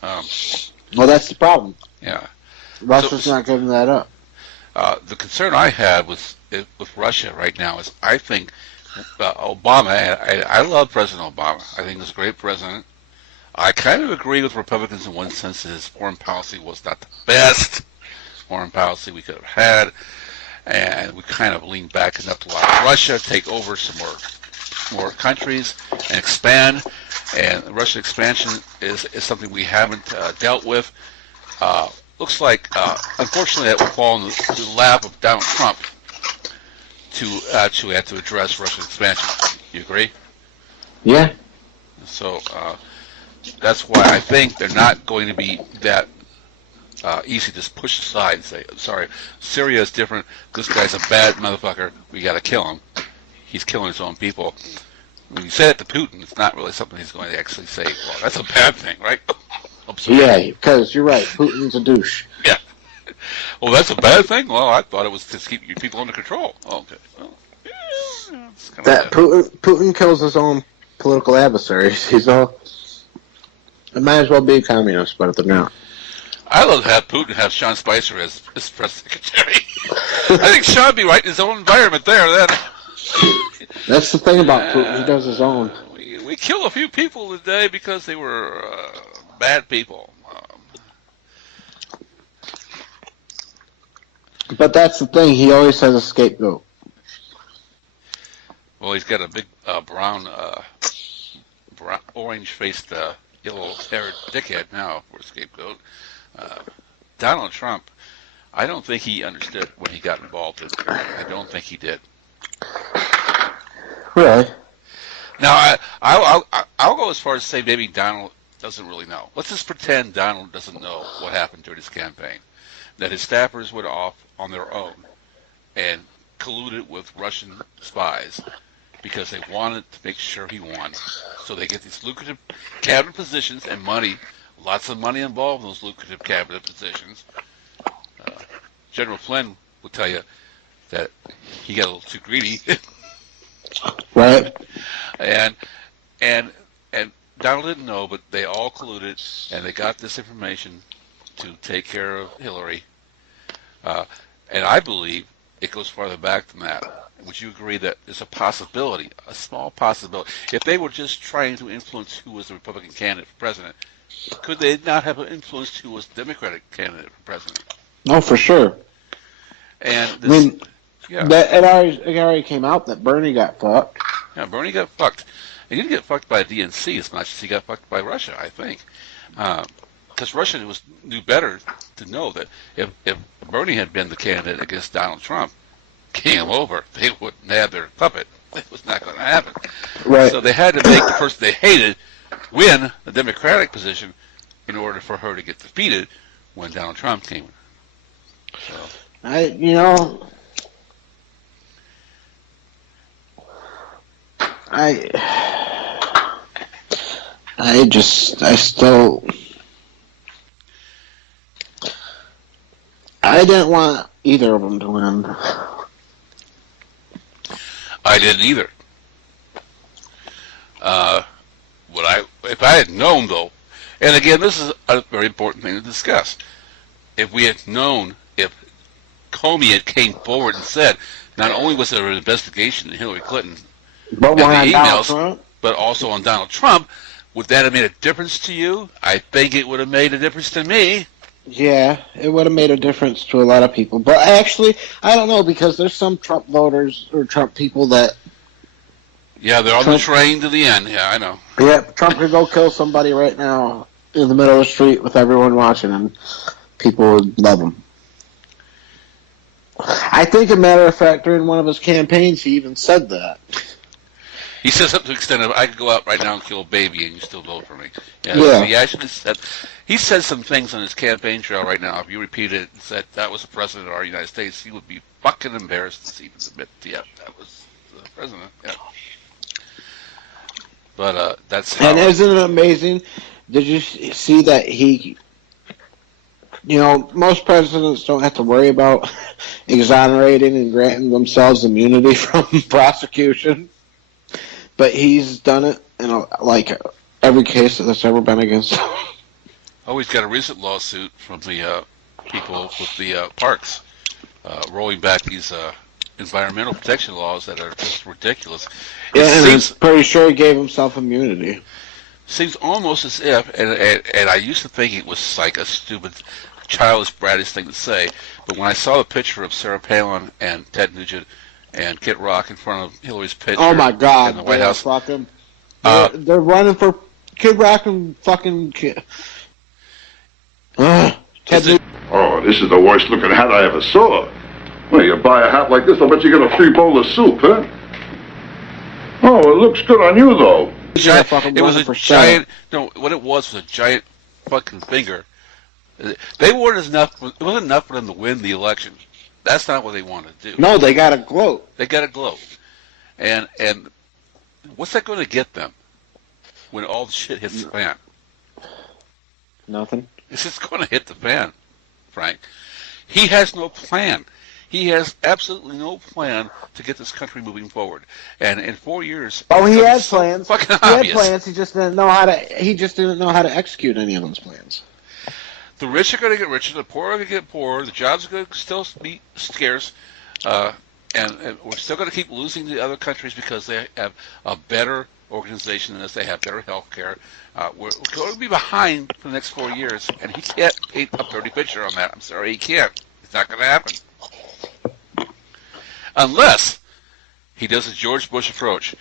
Well, that's the problem. Yeah. Russia's not giving that up. The concern I had with Russia right now is I think Obama, I love President Obama. I think he's a great president. I kind of agree with Republicans in one sense that his foreign policy was not the best foreign policy we could have had. And we kind of leaned back enough to allow Russia to take over some more countries and expand. And Russian expansion is something we haven't dealt with. Looks like, unfortunately, that will fall in the lap of Donald Trump to actually have to address Russian expansion. You agree? Yeah. So that's why I think they're not going to be that easy to just push aside and say, sorry, Syria is different. This guy's a bad motherfucker. We got to kill him. He's killing his own people. When you say it to Putin, it's not really something he's going to actually say, well, that's a bad thing, right? Yeah, because you're right. Putin's a douche. Yeah. Well, that's a bad thing? Well, I thought it was to keep your people under control. Oh, okay. Well, yeah, it's kind of Putin kills his own political adversaries. It might as well be a communist, but they're not. I love to have Putin have Sean Spicer as press secretary. I think Sean would be right in his own environment there. Then. That's the thing about Putin. He does his own. We killed a few people today because they were bad people. But that's the thing. He always has a scapegoat. Well, he's got a big brown, orange-faced, yellow-haired dickhead now for a scapegoat. Donald Trump, I don't think he understood when he got involved in it. I don't think he did. Really? Now, I'll go as far as to say maybe Donald doesn't really know. Let's just pretend Donald doesn't know what happened during his campaign. That his staffers went off on their own and colluded with Russian spies because they wanted to make sure he won. So they get these lucrative cabinet positions and money, lots of money involved in those lucrative cabinet positions. General Flynn will tell you that he got a little too greedy. Right. And Donald didn't know, but they all colluded, and they got this information to take care of Hillary. And I believe it goes farther back than that. Would you agree that there's a possibility, a small possibility, if they were just trying to influence who was the Republican candidate for president, could they not have influenced who was the Democratic candidate for president? No, for sure. And this, it already came out that Bernie got fucked. Yeah, Bernie got fucked. He didn't get fucked by the DNC as much as he got fucked by Russia, I think. Because Russia knew better to know that if Bernie had been the candidate against Donald Trump, game over, they wouldn't have their puppet. It was not going to happen. Right. So they had to make the person they hated win the Democratic position in order for her to get defeated when Donald Trump came. So. I didn't want either of them to win. I didn't either. If I had known, though, and again, this is a very important thing to discuss. If we had known, if Comey had came forward and said, not only was there an investigation in Hillary Clinton but and the emails, but also on Donald Trump, would that have made a difference to you? I think it would have made a difference to me. Yeah, it would have made a difference to a lot of people. But actually, I don't know, because there's some Trump voters or Trump people that... Yeah, they're on the train to the end. Yeah, I know. Yeah, Trump could go kill somebody right now in the middle of the street with everyone watching, and people would love him. I think, a matter of fact, during one of his campaigns, he even said that. He said something to the extent of, I could go out right now and kill a baby and you still vote for me. Yeah. He actually said, he said some things on his campaign trail right now. If you repeated it and said that was the president of our United States, he would be fucking embarrassed to even admit, yeah, that was the president. Yeah. But that's how... And isn't it amazing? Did you see that he... most presidents don't have to worry about exonerating and granting themselves immunity from prosecution. But he's done it in every case that's ever been against him. Oh, he's got a recent lawsuit from the people with the parks, rolling back these environmental protection laws that are just ridiculous. Yeah, and I'm pretty sure he gave himself immunity. Seems almost as if, and I used to think it was like a stupid, childish, bratish thing to say, but when I saw the picture of Sarah Palin and Ted Nugent and Kid Rock in front of Hillary's picture oh my God, in the White House. Fucking, they're running for Kid Rock and fucking Ted Nugent. Oh, this is the worst looking hat I ever saw. Well, you buy a hat like this, I'll bet you get a free bowl of soup, huh? Oh, it looks good on you, though. It was a giant, no, what it was a giant fucking finger. They weren't enough, it wasn't enough for them to win the election. That's not what they want to do. No, they got to gloat. They got to gloat. And what's that going to get them when all the shit hits the fan? Nothing. It's just going to hit the fan, Frank. He has no plan. He has absolutely no plan to get this country moving forward. And in 4 years, oh, he had plans. Fucking he obvious. Had plans. He just didn't know how to. He just didn't know how to execute any of those plans. The rich are going to get richer. The poor are going to get poorer. The jobs are going to still be scarce, and we're still going to keep losing to other countries because they have a better organization than us. They have better health care. We're going to be behind for the next 4 years, and he can't paint a pretty picture on that. I'm sorry, he can't. It's not going to happen. Unless he does a George Bush approach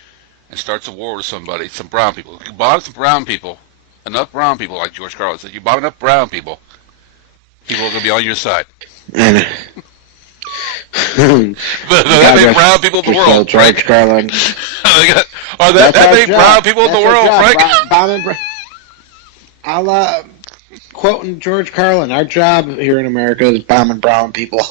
and starts a war with somebody, some brown people. If you bomb some brown people, enough brown people, like George Carlin said, you bomb enough brown people, people are going to be on your side. But that many brown people in the world, George Carlin. that many brown people in the world, Frank. I'll quoting George Carlin. Our job here in America is bombing brown people.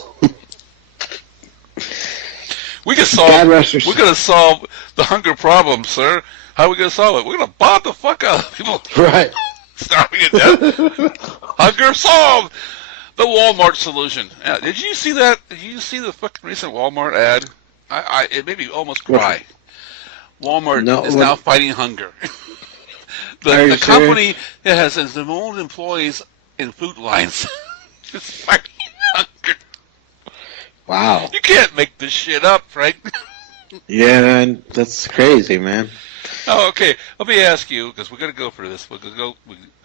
We're going to solve the hunger problem, sir. How are we going to solve it? We're going to bomb the fuck out of people. Right. Starving to death. Hunger solved. The Walmart solution. Did you see that? Did you see the fucking recent Walmart ad? It made me almost cry. Walmart is now fighting hunger. the company that has its own employees in food lines is fighting hunger. Wow. You can't make this shit up, Frank. Yeah, man. That's crazy, man. Oh, okay. Let me ask you, because we're going to go for this. We're going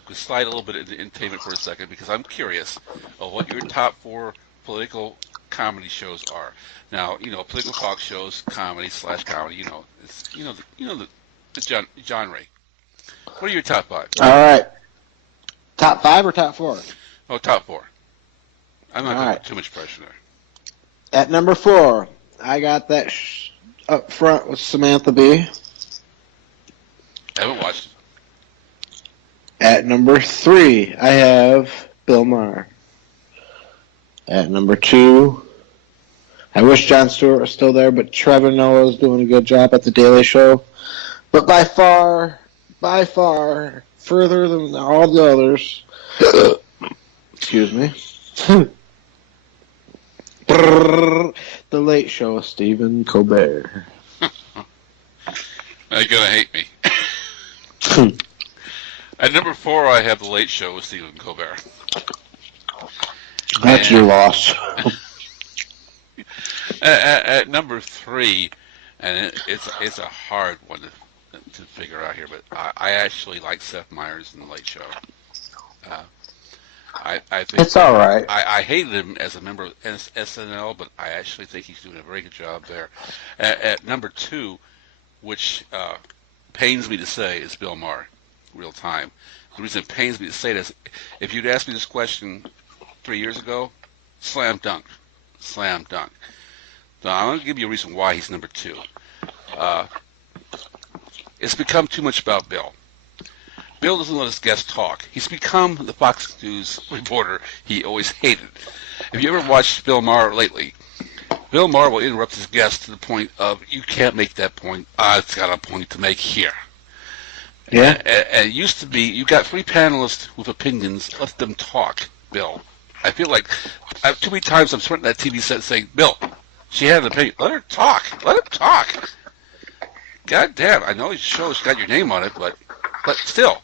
to slide a little bit into entertainment for a second, because I'm curious of what your top 4 political comedy shows are. Now, political talk shows, comedy/comedy. It's the genre. What are your top 5? All right. Top 5 or top 4? Oh, top 4. I'm not going to put too much pressure there. At number 4, I got that up front with Samantha Bee. I haven't watched it. At number 3, I have Bill Maher. At number 2, I wish Jon Stewart was still there, but Trevor Noah is doing a good job at The Daily Show. But by far, further than all the others, excuse me, The Late Show with Stephen Colbert. You're going to hate me. At number 4, I have The Late Show with Stephen Colbert. That's your loss. At number 3, and it's a hard one to figure out here, but I actually like Seth Meyers in The Late Show. I think it's all right. I hated him as a member of SNL, but I actually think he's doing a very good job there. At number 2, which pains me to say, is Bill Maher, real time. The reason it pains me to say this, if you'd asked me this question 3 years ago, slam dunk. Now, I'm going to give you a reason why he's number 2. It's become too much about Bill. Bill doesn't let his guests talk. He's become the Fox News reporter he always hated. If you ever watched Bill Maher lately, Bill Maher will interrupt his guests to the point of, you can't make that point. It's got a point to make here. Yeah. And it used to be, you got 3 panelists with opinions, let them talk, Bill. I feel like too many times I'm sitting at that TV set saying, Bill, she had an opinion. Let her talk. God damn, I know his show's got your name on it, but still,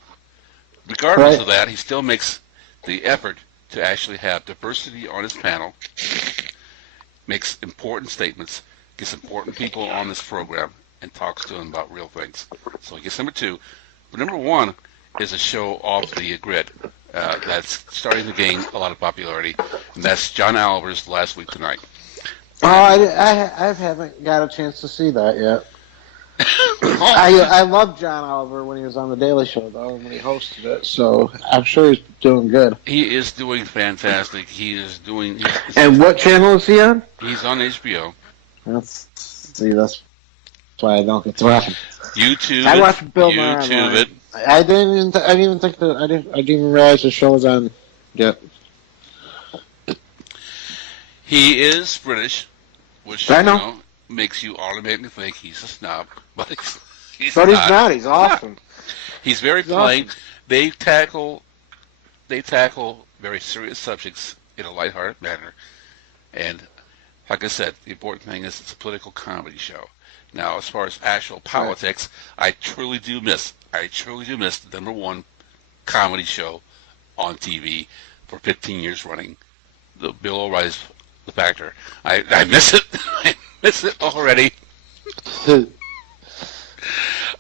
regardless of that, he still makes the effort to actually have diversity on his panel, makes important statements, gets important people on this program, and talks to them about real things. So he gets number 2. But number 1 is a show off the grid that's starting to gain a lot of popularity, and that's John Oliver's Last Week Tonight. Oh, I haven't got a chance to see that yet. I loved John Oliver when he was on The Daily Show, though, when he hosted it, so I'm sure he's doing good. He is doing fantastic. And what channel is he on? He's on HBO. That's why I don't get to watch him. YouTube. I watched Bill Maher. YouTube it. I didn't even realize the show was on yet. He is British, which I know. Makes you automatically think he's a snob, but he's not. He's awesome. He's very plain. Awesome. They tackle very serious subjects in a lighthearted manner, and like I said, the important thing is it's a political comedy show. Now, as far as actual politics, I truly do miss the number 1 comedy show on TV for 15 years running, the Bill O'Reilly's The Factor. I miss it. I miss it already.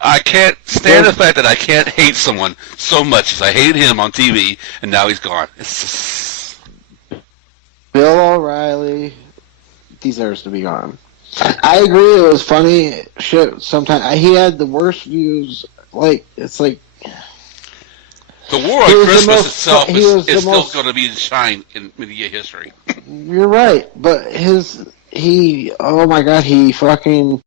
I can't stand the fact that I can't hate someone so much as I hated him on TV, and now he's gone. It's just... Bill O'Reilly deserves to be gone. I agree, it was funny shit sometimes. He had the worst views. It's like... The War on Christmas itself is still going to be shine in media history. You're right, but oh my god, he fucking...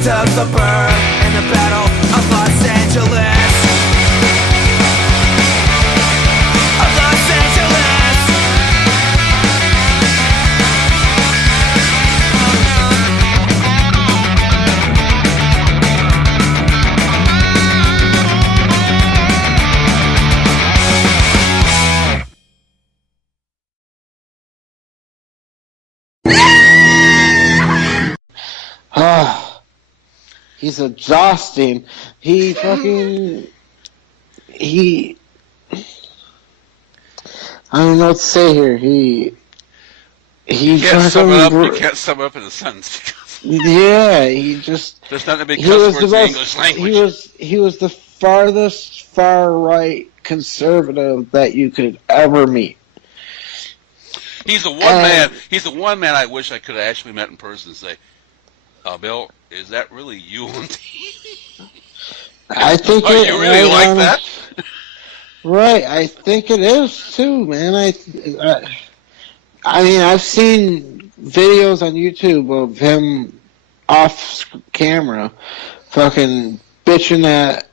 heat of the burn and the battle of Los Angeles. Of Los Angeles. He's exhausting. He fucking... I don't know what to say here. You can't sum it up in a sentence. Yeah, he just... There's not a big cuss words in the English language. He was the farthest far-right conservative that you could ever meet. He's the one man. He's the one man I wish I could have actually met in person and say, Bill, is that really you on TV? I think you really like that? Right, I think it is too, man. I mean, I've seen videos on YouTube of him off camera, fucking bitching at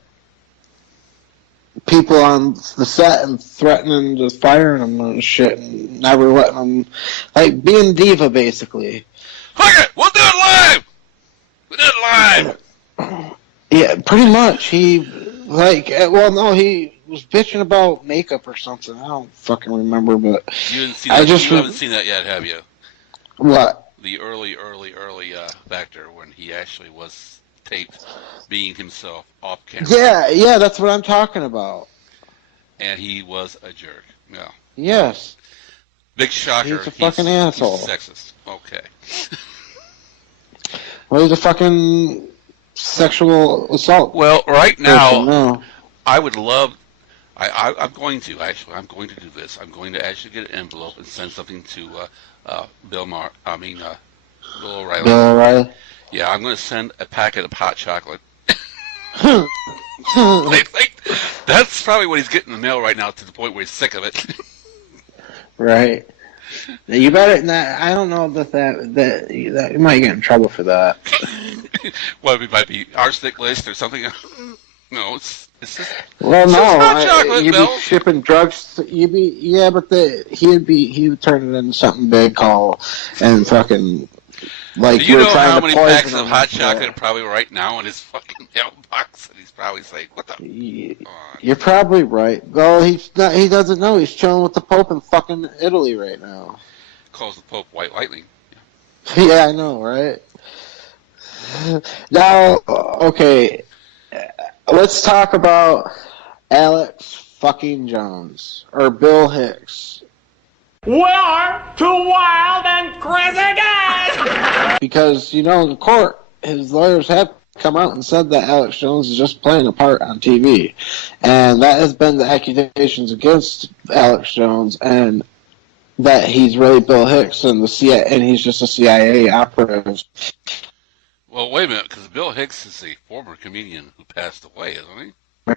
people on the set and threatening to fire them and shit, and never letting them, like being diva basically. Fuck it, we'll do it live. We did it live. Yeah, pretty much. He he was bitching about makeup or something. I don't fucking remember, but you haven't seen that yet, have you? What? The early Vector when he actually was taped being himself off camera. Yeah, that's what I'm talking about. And he was a jerk. No. Yes. Big shocker. He's a fucking asshole. He's sexist. Okay. Well, he's a fucking sexual assault. Well, right now, no. I would love. I'm going to do this. I'm going to actually get an envelope and send something to Bill O'Reilly. Bill O'Reilly. Yeah, I'm going to send a packet of hot chocolate. That's probably what he's getting in the mail right now, to the point where he's sick of it. Right. You better. I don't know that you might get in trouble for that. Well, it might be arsenic list or something. No, it's just. Well, hot chocolate, you'd Bill. be shipping drugs. But he would turn it into something big, call and fucking like. Do you know how many poison packs of him hot chocolate are probably right now in his fucking mailbox, and he's probably saying, "What the?" You're probably right. Well, he's not. He doesn't know. He's chilling with the Pope in fucking Italy right now. Calls the Pope White Lightning. Yeah, I know, right? Now, okay, let's talk about Alex fucking Jones or Bill Hicks. We are two wild and crazy guys! Because, in the court, his lawyers have come out and said that Alex Jones is just playing a part on TV. And that has been the accusations against Alex Jones, and that he's really Bill Hicks and he's just a CIA operative. Well, wait a minute, because Bill Hicks is a former comedian who passed away, isn't he?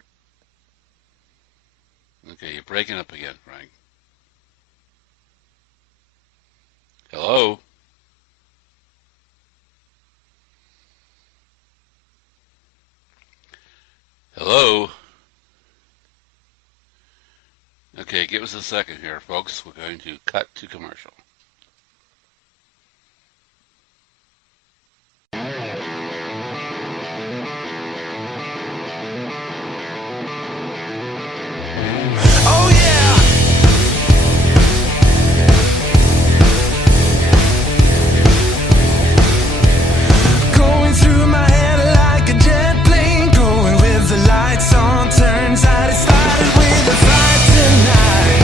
Okay, you're breaking up again, Frank. Hello? Hello? Okay, give us a second here, folks. We're going to cut to commercial. Turns out it started with a fight tonight.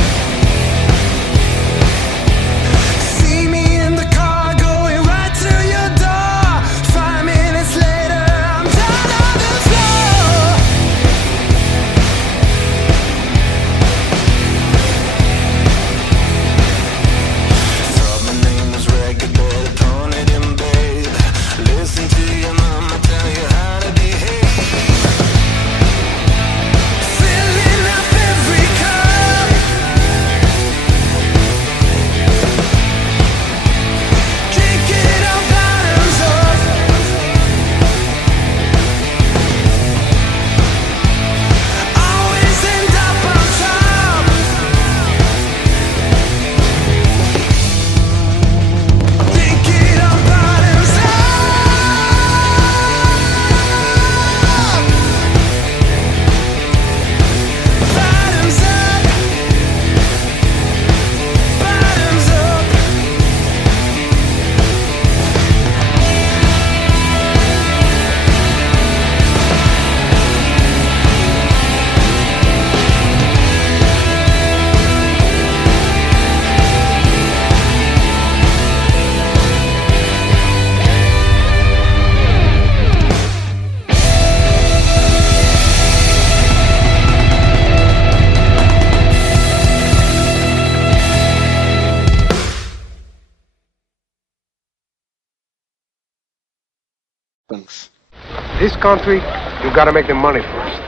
This country, you gotta make the money first.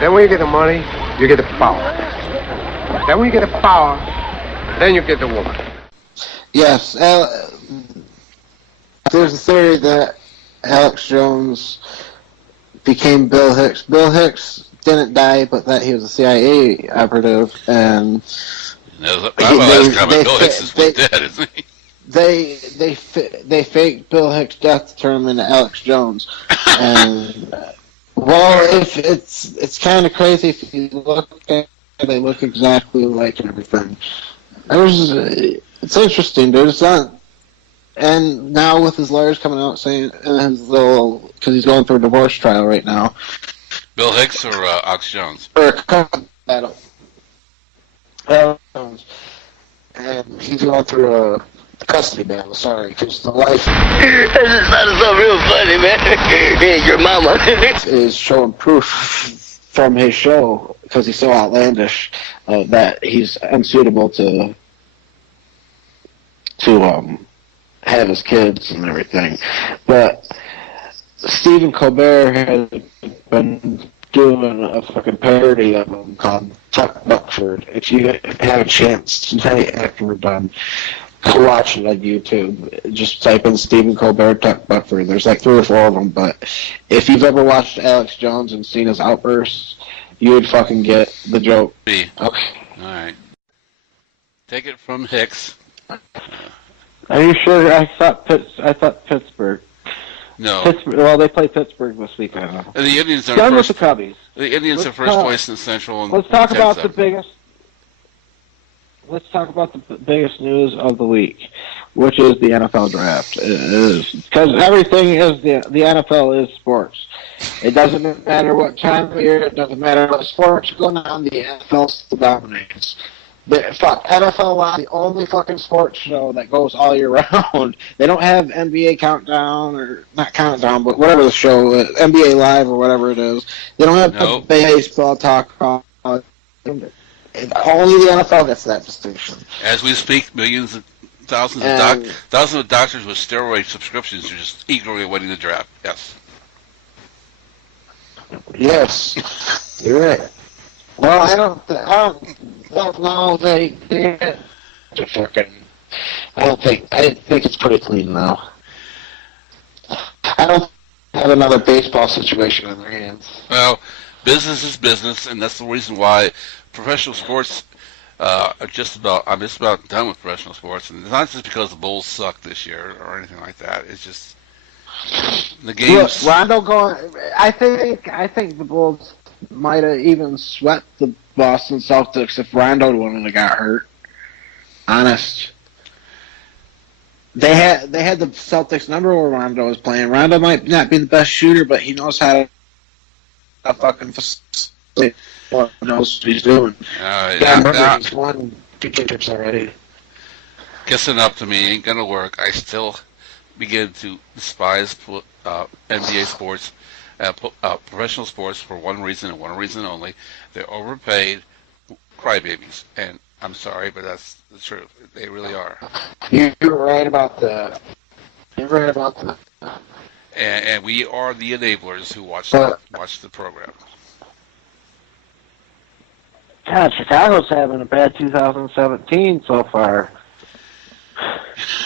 Then when you get the money, you get the power. Then when you get the power, then you get the woman. Yes, there's a theory that Alex Jones became Bill Hicks. Bill Hicks didn't die, but that he was a CIA operative, and Bill Hicks is dead, isn't he? They faked Bill Hicks' death to turn him into Alex Jones, and if it's kind of crazy if you look at it, they look exactly like everything. It's interesting. There's not, and now with his lawyers coming out saying his little, because he's going through a divorce trial right now. Bill Hicks or Alex Jones? Or Alex Jones, and he's going through a custody battle. Sorry, because the wife. That sounded so real funny, man. Hey, your mama is showing proof from his show, because he's so outlandish, that he's unsuitable to have his kids and everything. But Stephen Colbert has been doing a fucking parody of him called Tuck Buckford. If you have a chance tonight after we're done, go watch it on YouTube. Just type in Stephen Colbert Tuck Buckford. There's like 3 or 4 of them, but if you've ever watched Alex Jones and seen his outbursts, you would fucking get the joke. Okay. Alright. Take it from Hicks. Are you sure? I thought Pittsburgh. No. Well, they play Pittsburgh this weekend. And the Indians are Done first. with the Cubbies. The Indians are first place in the Central. And let's talk about 10-7. the biggest. Let's talk about the biggest news of the week, which is the NFL draft. Because everything is the NFL is sports. It doesn't matter what time of year. It doesn't matter what sports going on. The NFL still dominates. NFL Live, the only fucking sports show that goes all year round. They don't have NBA Countdown, or not Countdown, but whatever the show, NBA Live or whatever it is. They don't have baseball talk. Only the NFL gets that distinction. As we speak, thousands of doctors with steroid subscriptions are just eagerly awaiting the draft. Yes. Yes, you're right. Well, I don't know. They fucking. I think it's pretty clean now. I don't have another baseball situation in their hands. Well, business is business, and that's the reason why professional sports I'm just about done with professional sports, and it's not just because the Bulls suck this year or anything like that. It's just the games. Look, Rondo going. I think the Bulls might have even swept the Boston Celtics if Rondo wouldn't have got hurt. Honest. They had the Celtics number where Rondo was playing. Rondo might not be the best shooter, but he knows how to fucking knows what he's doing. He's won championships already. Kissing up to me ain't gonna work. I still begin to despise NBA sports. Professional sports for one reason and one reason only. They're overpaid crybabies, and I'm sorry, but that's the truth. They really are. You're right about that. You're right about that. And we are the enablers who watch the program. God, Chicago's having a bad 2017 so far.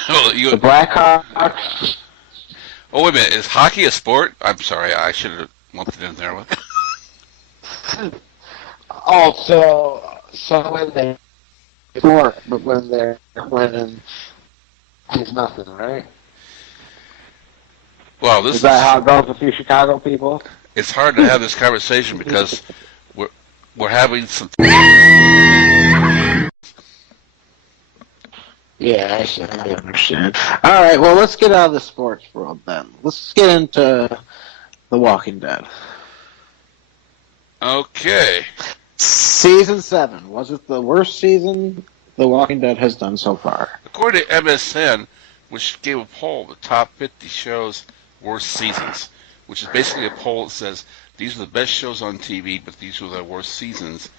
Well, the Blackhawks. Oh, wait a minute. Is hockey a sport? I'm sorry. I should have lumped it in there with. So when they score, but when they're winning, it's nothing, right? Well, this is that how it goes with you Chicago people? It's hard to have this conversation because we're having some. Yeah, I understand. All right, well, let's get out of the sports world then. Let's get into The Walking Dead. Okay. Season 7. Was it the worst season The Walking Dead has done so far? According to MSN, which gave a poll of the top 50 shows' worst seasons, which is basically a poll that says these are the best shows on TV, but these were the worst seasons.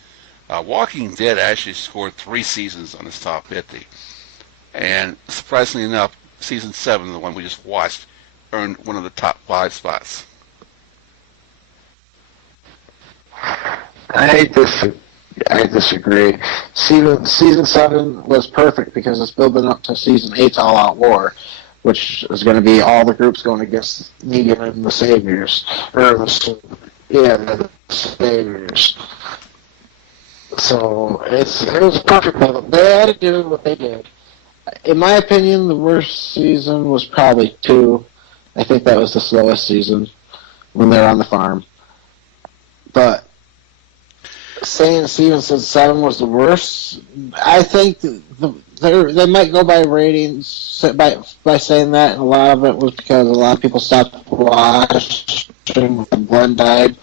Walking Dead actually scored 3 seasons on this top 50. And surprisingly enough, season 7, the one we just watched, earned one of the top 5 spots. I disagree. Season 7 was perfect because it's building up to Season 8's all-out war, which is going to be all the groups going against Negan and the Saviors. The Saviors. So it was perfect. They had to do what they did. In my opinion, the worst season was probably 2. I think that was the slowest season when they were on the farm. But saying Season 7 was the worst, I think they might go by ratings by saying that, and a lot of it was because a lot of people stopped watching when Glenn died,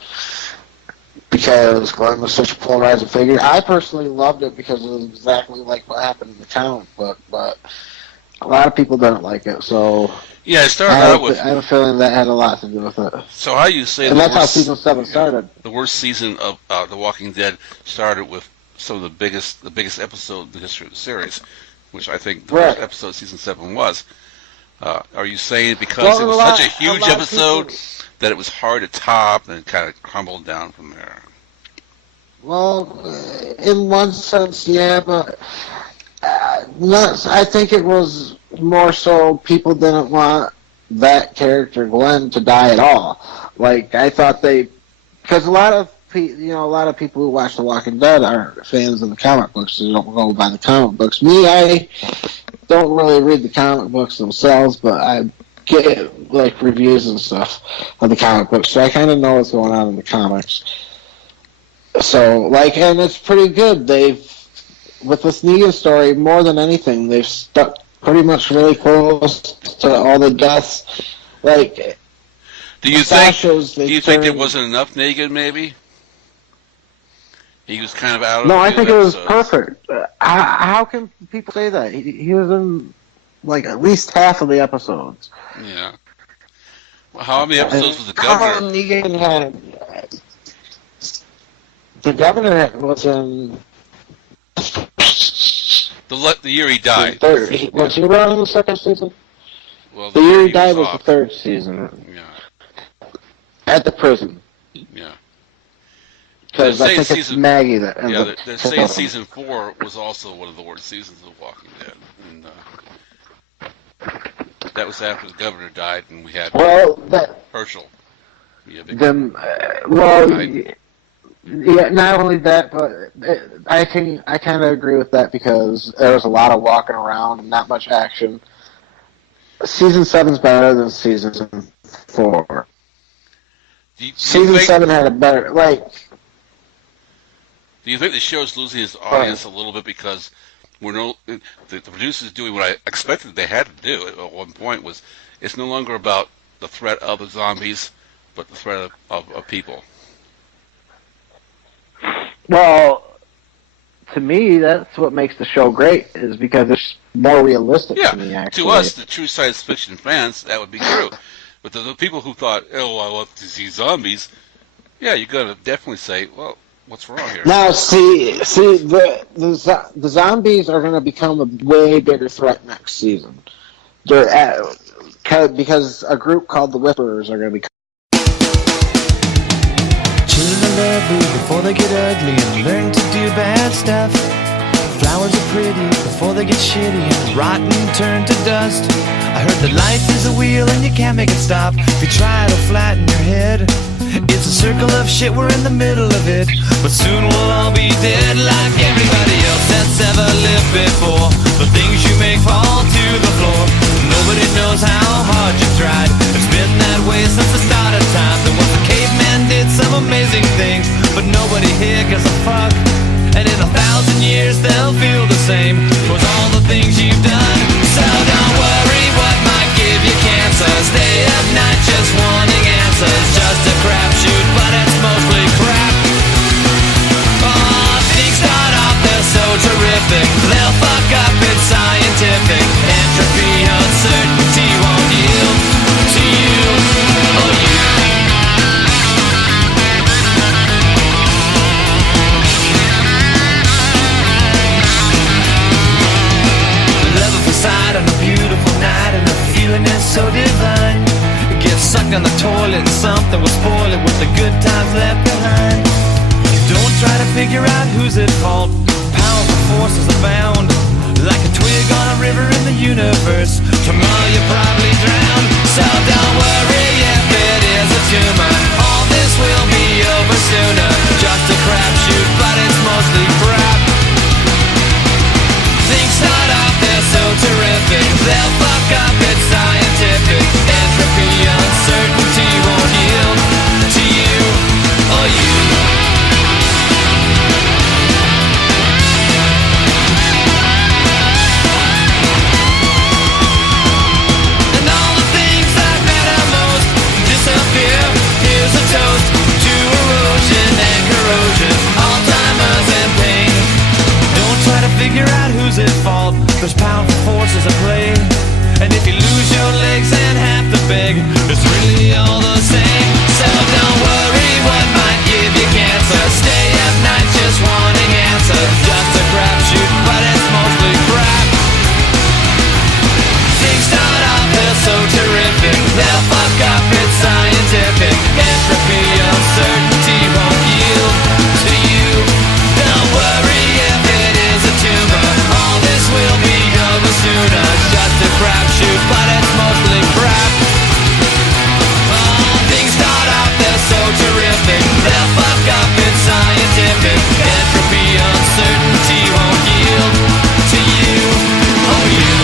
because Glenn was such a polarizing figure. I personally loved it because it was exactly like what happened in the comic book, but a lot of people didn't like it, so... Yeah, it started out with... I have a feeling that had a lot to do with it. So how you say... And that's how Season 7 started. The worst season of The Walking Dead started with some of the biggest episode in the history of the series, which I think the first episode of Season 7 was. Are you saying because it was such a huge episode that it was hard to top and kind of crumbled down from there? Well, in one sense, yeah, but I think it was more so people didn't want that character Glenn to die at all. Like, I thought because a lot of people who watch The Walking Dead are fans of the comic books. They don't go by the comic books. Me, I don't really read the comic books themselves, but I get like reviews and stuff of the comic books, so I kind of know what's going on in the comics. So, and it's pretty good. With this Negan story, more than anything, they've stuck pretty much really close to all the deaths. Do you think there wasn't enough Negan, maybe? He was kind of out of... No, I think it was perfect. How can people say that? He was in, at least half of the episodes. Yeah. Well, how many episodes was the Governor? Negan had... The Governor was in... The year he died. Was he around in the second season? Well, the year he died was the third season. Yeah. At the prison. Yeah. Because I think it's Maggie that... they're saying Season 4 was also one of the worst seasons of Walking Dead. And that was after the Governor died and we had Herschel. Yeah, not only that, but I kind of agree with that because there was a lot of walking around and not much action. Season 7's better than Season 4. Season 7 had a better, Do you think the show's losing its audience a little bit because the producers doing what I expected they had to do at one point was it's no longer about the threat of the zombies, but the threat of people? Well, to me, that's what makes the show great, is because it's more realistic to me, actually. To us, the true science fiction fans, that would be true. But the people who thought, I love to see zombies, yeah, you're going to definitely say, well, what's wrong here? Now, the zombies are going to become a way bigger threat next season. Because a group called the Whippers are going to be... Children are lovely before they get ugly and learn to do bad stuff. Flowers are pretty before they get shitty and rotten turn to dust. I heard that life is a wheel and you can't make it stop. If you try, it'll flatten your head. It's a circle of shit, we're in the middle of it. But soon we'll all be dead like everybody else that's ever lived before. The things you make fall to the floor. Nobody knows how hard you tried. It's been that way since the start of time. There was a caveman did some amazing things, but nobody here gives a fuck. And in 1,000 years they'll feel the same towards all the things you've done. So don't worry what might give you cancer. Stay up night just wanting answers. Just a crapshoot, but it's mostly crap. Oh, things start off, they're so terrific. They'll fuck up, it's scientific. Entropy, uncertainty won't yield to you or you. plug on the toilet and something will spoil it with the good times left behind. Don't try to figure out who's at fault. Powerful forces abound, like a twig on a river in the universe. Tomorrow you'll probably drown, so don't worry if it is a tumor. All this will be over sooner. Just a crapshoot, but it's mostly crap. Things start off, they're so terrific. They'll fuck up, it's scientific. Entropy, uncertainty won't yield to you or you. And all the things that matter most disappear. Here's a toast to erosion and corrosion, Alzheimer's and pain. Don't try to figure out who's at fault. There's powerful forces at play. And if you lose your legs and have to beg, it's really all the same. So don't worry what might give you cancer. Stay up night just wanting answers. Just a crapshoot, but it's mostly crap. Things start off, they're so terrific. They'll fuck up, it's scientific. Entropy, uncertainty won't yield to you. Don't worry if it is a tumor. All this will be over sooner. Just a crapshoot, but it's mostly crap. Things start off, they're so terrific. They'll fuck up, it's scientific. Entropy, uncertainty won't yield to you or you.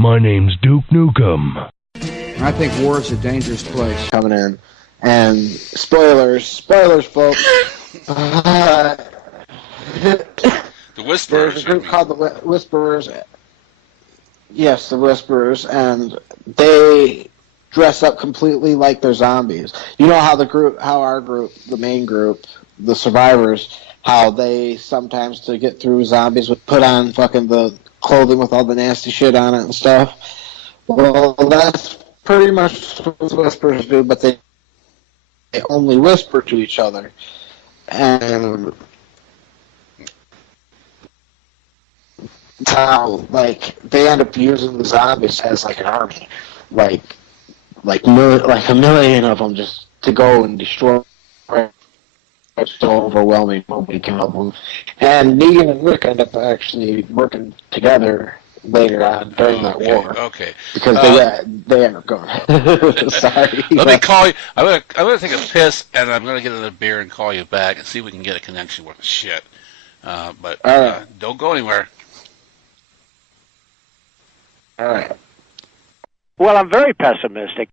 My name's Duke Nukem. I think war is a dangerous place. Coming in. And spoilers, folks. The Whisperers. There's a group called the Whisperers. Yes, the Whisperers, and they dress up completely like they're zombies. You know how our group, the main group, the survivors, how they sometimes, to get through zombies, would put on fucking the clothing with all the nasty shit on it and stuff. Well, that's pretty much what the Whisperers do, but they only whisper to each other. And how, like, they end up using the zombies as, like, an army. Like a million of them just to go and destroy. It's so overwhelming, nobody can help them. And Negan and Rick end up actually working together later on during that war. Okay. Because they end up going. Sorry. Let me call you. I'm gonna take a piss, and I'm gonna get another beer and call you back and see if we can get a connection worth of shit. But don't go anywhere. All right. Well, I'm very pessimistic.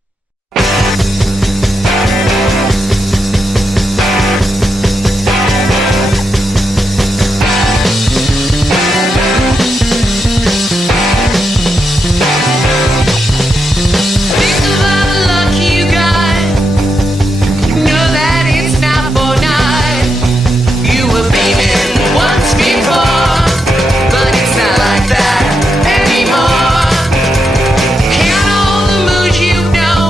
Anymore. Count all the moons you know.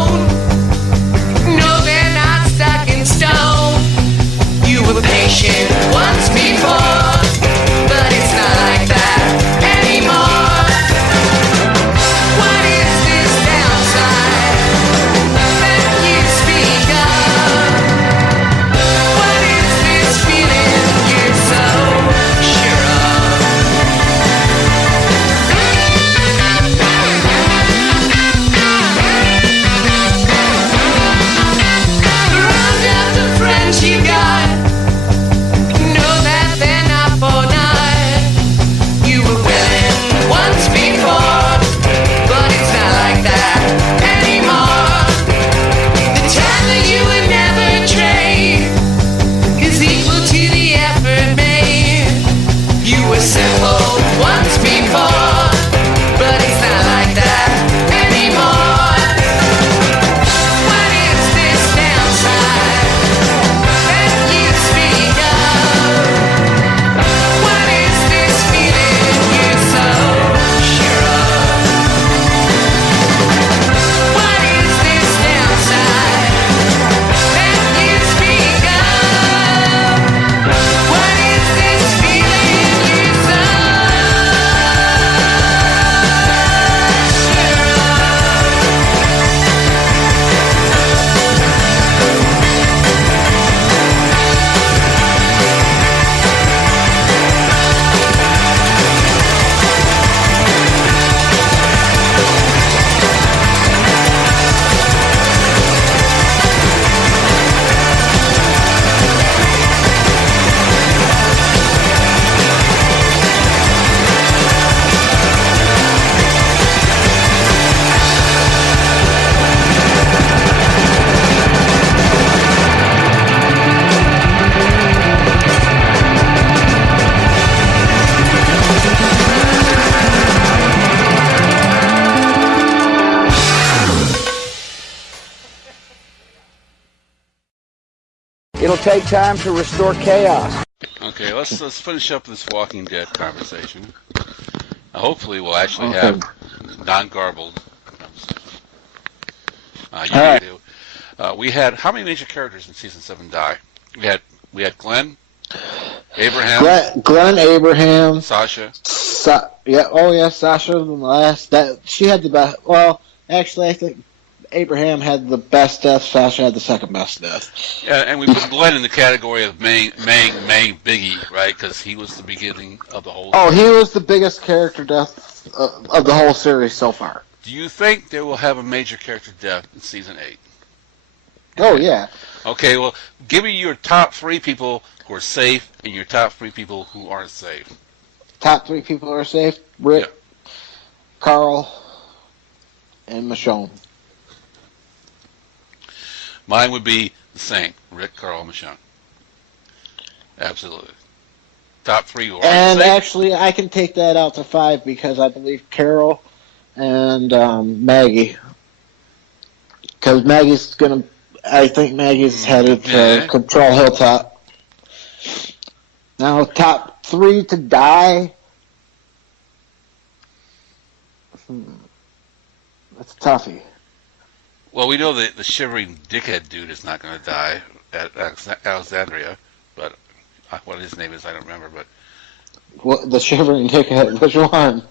take time to restore chaos. Okay, let's finish up this Walking Dead conversation. Hopefully, we'll actually have non-garbled conversation. We had how many major characters in season 7 die? We had Glenn, Abraham, Glenn, Abraham, Sasha. Sasha the last. She had the best. Well, actually, I think Abraham had the best death. Sasha had the second best death. Yeah, and we put Glenn in the category of main Biggie, right? Because he was the beginning of the whole. Oh, he was the biggest character death of the whole series so far. Do you think they will have a major character death in season 8? Oh yeah. Okay, well, give me your top 3 people who are safe and your top 3 people who aren't safe. Top 3 people who are safe: Rick, Carl, and Michonne. Mine would be the same: Rick, Carl, and Michonne. Absolutely. Top 3 who aren't and safe. Actually, I can take that out to 5 because I believe Carol and Maggie. Because I think Maggie's headed to control Hilltop. Now, top 3 to die. That's a toughie. Well, we know that the shivering dickhead dude is not going to die at Alexandria, but what his name is, I don't remember. But what, the shivering dickhead? Which one?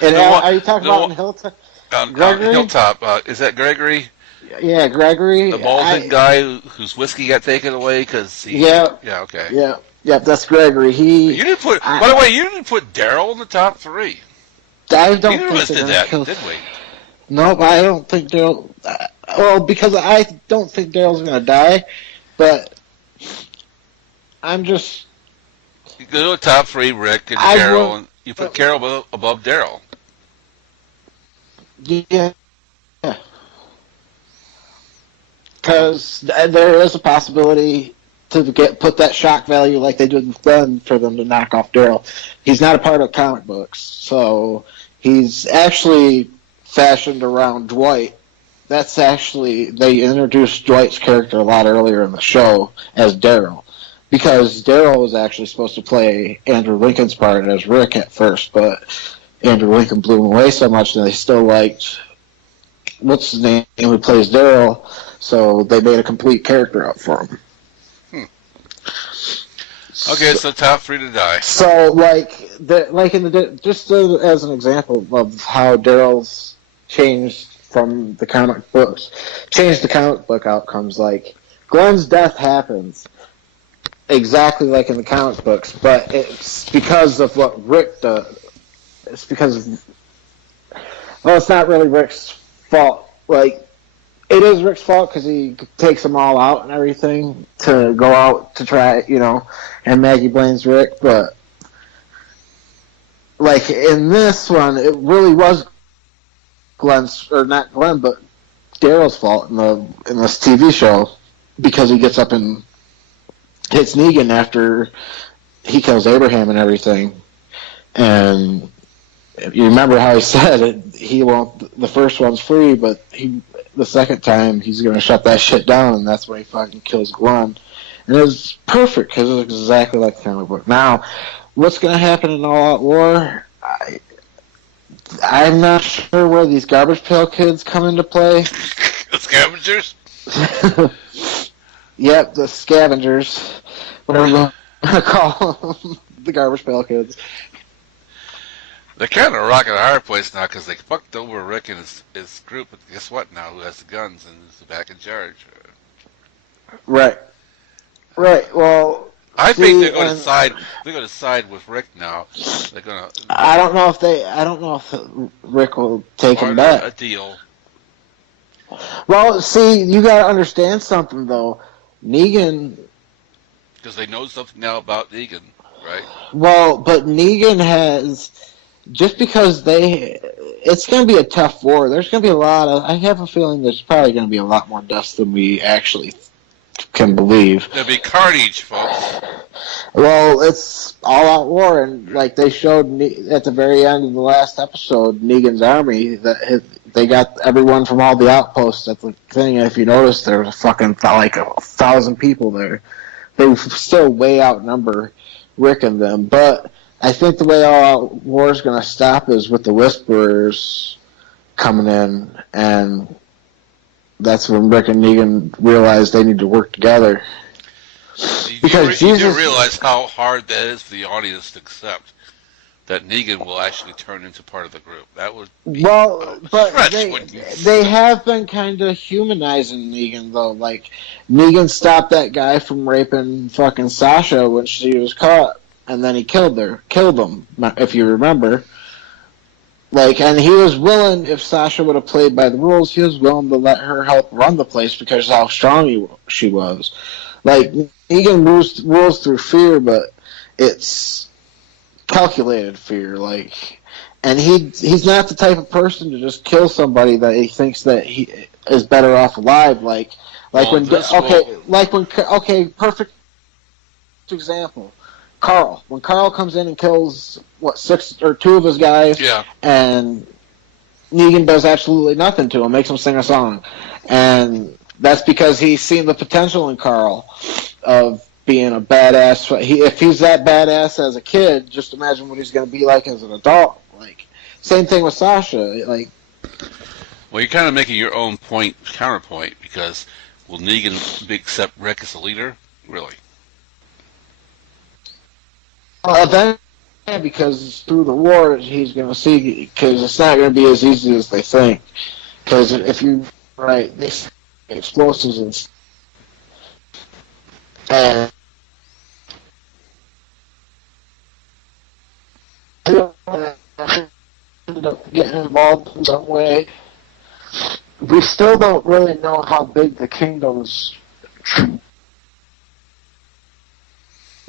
Are you talking about Hilltop? Gregory? Hilltop. Is that Gregory? Yeah, Gregory. The bald guy whose whiskey got taken away because he. Yeah. Yeah. Okay. Yeah, that's Gregory. You didn't put. By the way, you didn't put Daryl in the top 3. I don't Neither of us did that, did we? Nope, I don't think Daryl. Well, because I don't think Daryl's going to die, but I'm just. You go to top 3, Rick and Carol, and you put Carol above Daryl. Yeah. Because there is a possibility to put that shock value like they did with Glenn for them to knock off Daryl. He's not a part of comic books, so he's actually fashioned around Dwight. That's actually, they introduced Dwight's character a lot earlier in the show as Daryl, because Daryl was actually supposed to play Andrew Lincoln's part as Rick at first, but Andrew Lincoln blew him away so much that they still liked what's his name who plays Daryl, so they made a complete character up for him. Okay, so top 3 to die. So, just as an example of how Daryl's changed from the comic books, changed the comic book outcomes. Like Glenn's death happens exactly like in the comic books, but it's because of what Rick does. It's because, it's not really Rick's fault. Like, it is Rick's fault because he takes them all out and everything to go out to try, and Maggie blames Rick, but like in this one, it really was not Glenn, but Daryl's fault in this TV show, because he gets up and hits Negan after he kills Abraham and everything. And you remember how he said it, the first one's free, but the second time he's going to shut that shit down, and that's when he fucking kills Glenn. And it was perfect because it was exactly like the comic book. Now, what's going to happen in All Out War? I'm not sure where these Garbage Pail Kids come into play. The scavengers? Yep, the scavengers. Whatever you want to call them. The Garbage Pail Kids. They're kind of rocking a hard place now because they fucked over Rick and his group, but guess what now? Who has the guns and is back in charge? Right. Well, I think they're going to side. They're going to side with Rick now. They're going to. I don't know if Rick will take him back. A deal. Well, see, you got to understand something though. Negan. Because they know something now about Negan, right? Well, but Negan has. Just because it's going to be a tough war. There's going to be I have a feeling there's probably going to be a lot more deaths than we actually can believe. There'll be carnage, folks. Well, it's all-out war, and like they showed at the very end of the last episode, Negan's army, that they got everyone from all the outposts at the thing. And if you notice, there was like 1,000 people there. They still way outnumber Rick and them. But I think the way All Out War is going to stop is with the Whisperers coming in, and that's when Rick and Negan realize they need to work together. Because you do realize how hard that is for the audience to accept that Negan will actually turn into part of the group. That would be but they have been kind of humanizing Negan, though. Like, Negan stopped that guy from raping fucking Sasha when she was caught, and then he killed him, if you remember. Like, and he was willing, if Sasha would have played by the rules, he was willing to let her help run the place because of how strong she was. Like, Negan rules through fear, but it's calculated fear, like, and he's not the type of person to just kill somebody that he thinks that he is better off alive. Like perfect example. Carl. When Carl comes in and kills 6 or 2 of his guys, and Negan does absolutely nothing to him, makes him sing a song, and that's because he's seen the potential in Carl of being a badass. If he's that badass as a kid, just imagine what he's going to be like as an adult. Like, same thing with Sasha. Like, well, you're kind of making your own counterpoint, because will Negan accept Rick as a leader? Really? Then, because through the war, he's going to see, because it's not going to be as easy as they think. Because if you these explosives and end up getting involved in some way. We still don't really know how big the kingdom's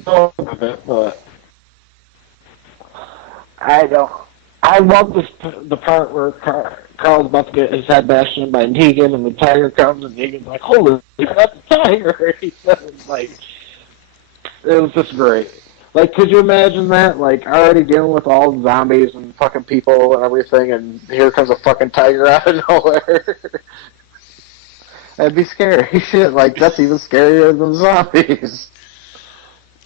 of it, but I don't. I love the part where Carl's about to get his head bashed in by Negan, and the tiger comes, and Negan's like, "Holy, that's the tiger!" He says, like, it was just great. Like, could you imagine that? Like, already dealing with all the zombies and fucking people and everything, and here comes a fucking tiger out of nowhere. That'd be scary shit. Like, that's even scarier than zombies.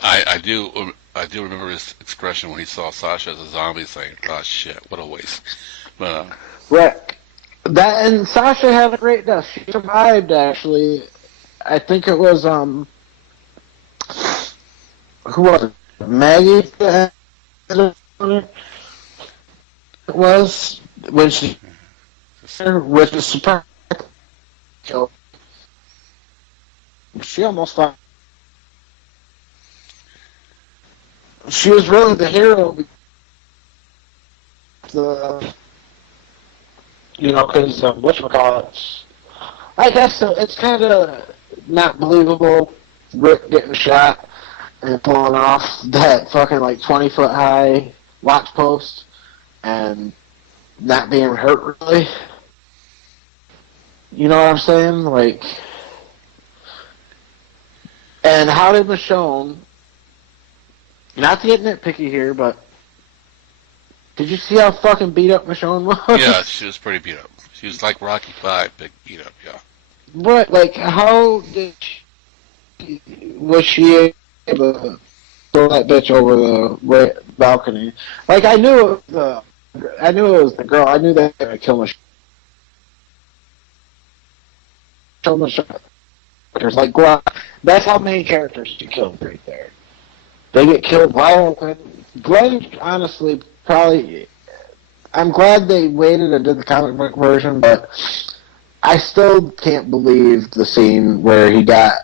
I do remember his expression when he saw Sasha as a zombie, saying, "Oh shit, what a waste." But right. That, and Sasha had a great death. She survived, actually. I think it was who was it? Maggie that it was when she with the surprise kill. She almost fought. She was really the hero. Because whatchamacallit, I guess it's kind of not believable. Rick getting shot and pulling off that fucking 20-foot high watch post and not being hurt really. You know what I'm saying? Like, and how did Michonne, not to get nitpicky here, but did you see how fucking beat up Michonne was? yeah, she was pretty beat up. She was like Rocky V, big beat up, yeah. What, like, how did was she able to throw that bitch over the balcony? Like, I knew it was the girl. I knew they were gonna kill Michonne. There's like, that's how many characters she killed right there. They get killed violently. Glenn, honestly, probably. I'm glad they waited and did the comic book version, but I still can't believe the scene where he got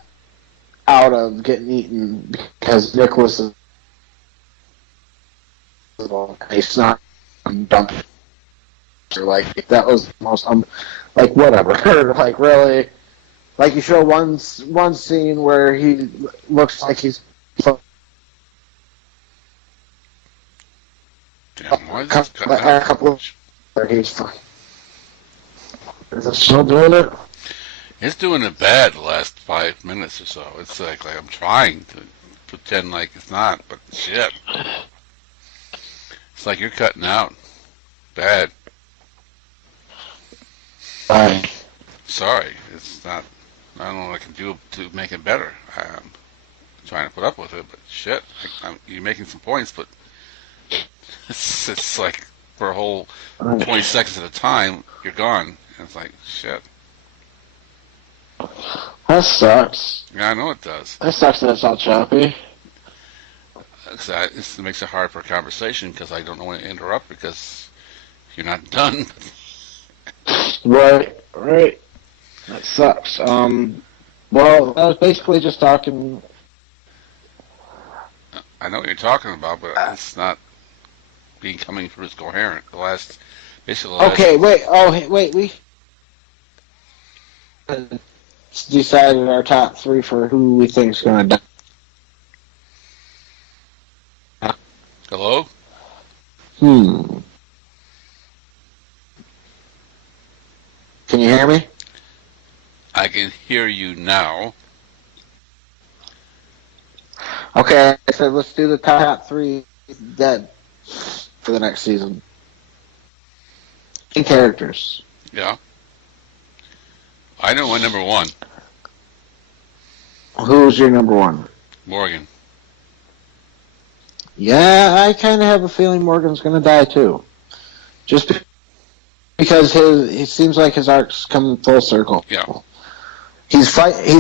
out of getting eaten because Nicholas is. He snuck and dumped. Like, that was the most. Like, whatever. Like, really. Like, you show one scene where he looks like he's. Damn, why is a couple of where he's fine. Is it still doing it? It's doing it bad the last 5 minutes or so. It's like I'm trying to pretend like it's not, but shit. It's like you're cutting out. Bad. Sorry, it's not. I don't know what I can do to make it better. I'm trying to put up with it, but shit, you're making some points, but it's like for a whole 20 seconds at a time, you're gone. And it's like, shit. That sucks. Yeah, I know it does. That sucks that it's all choppy. It makes it hard for a conversation because I don't know when to interrupt because you're not done. Right. That sucks. Well, I was basically just talking. I know what you're talking about, but it's not becoming through as coherent. Okay, wait. We decided our top 3 for who we think is going to die. Hello? Can you hear me? I can hear you now. Okay, I said let's do the top 3 dead for the next season. In characters. Yeah. I know my number 1. Who's your number 1? Morgan. Yeah, I kind of have a feeling Morgan's going to die too. Just because it seems like his arc's coming full circle. Yeah. He's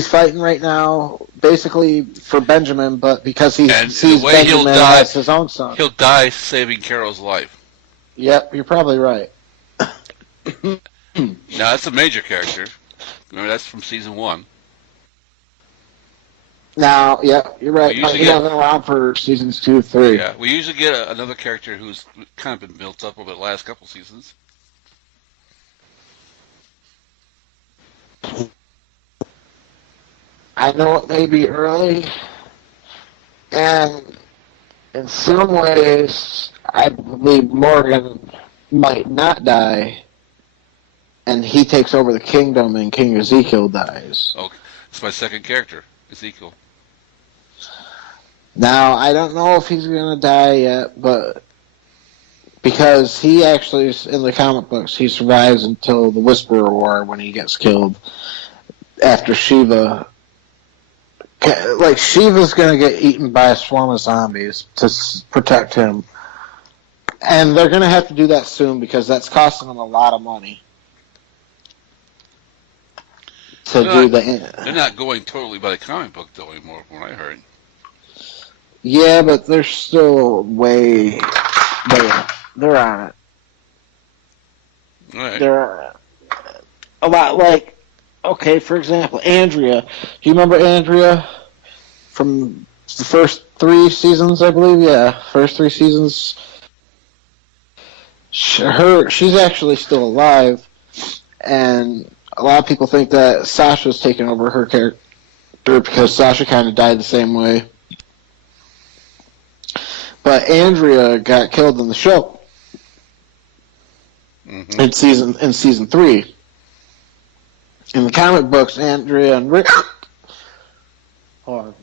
fighting right now, basically for Benjamin, but because he sees the way Benjamin as his own son. He'll die saving Carol's life. Yep, you're probably right. Now, that's a major character. Remember, that's from season 1. Now, yeah, you're right. He hasn't been around for seasons 2, 3. Yeah, we usually get another character who's kind of been built up over the last couple seasons. I know it may be early, and in some ways, I believe Morgan might not die, and he takes over the kingdom, and King Ezekiel dies. Okay, it's my second character, Ezekiel. Now, I don't know if he's going to die yet, but because he actually, in the comic books, he survives until the Whisperer War when he gets killed after Shiva. Like, Shiva's going to get eaten by a swarm of zombies to protect him. And they're going to have to do that soon because that's costing them a lot of money. They're not going totally by the comic book, though, anymore, from what I heard. Yeah, but they're still they're on it. Right. They're a lot like, okay, for example, Andrea. Do you remember Andrea from the first 3 seasons, I believe? Yeah, first 3 seasons. She's actually still alive, and a lot of people think that Sasha's taken over her character because Sasha kind of died the same way. But Andrea got killed in the show in season 3. In the comic books, Andrea and Rick. Hold on.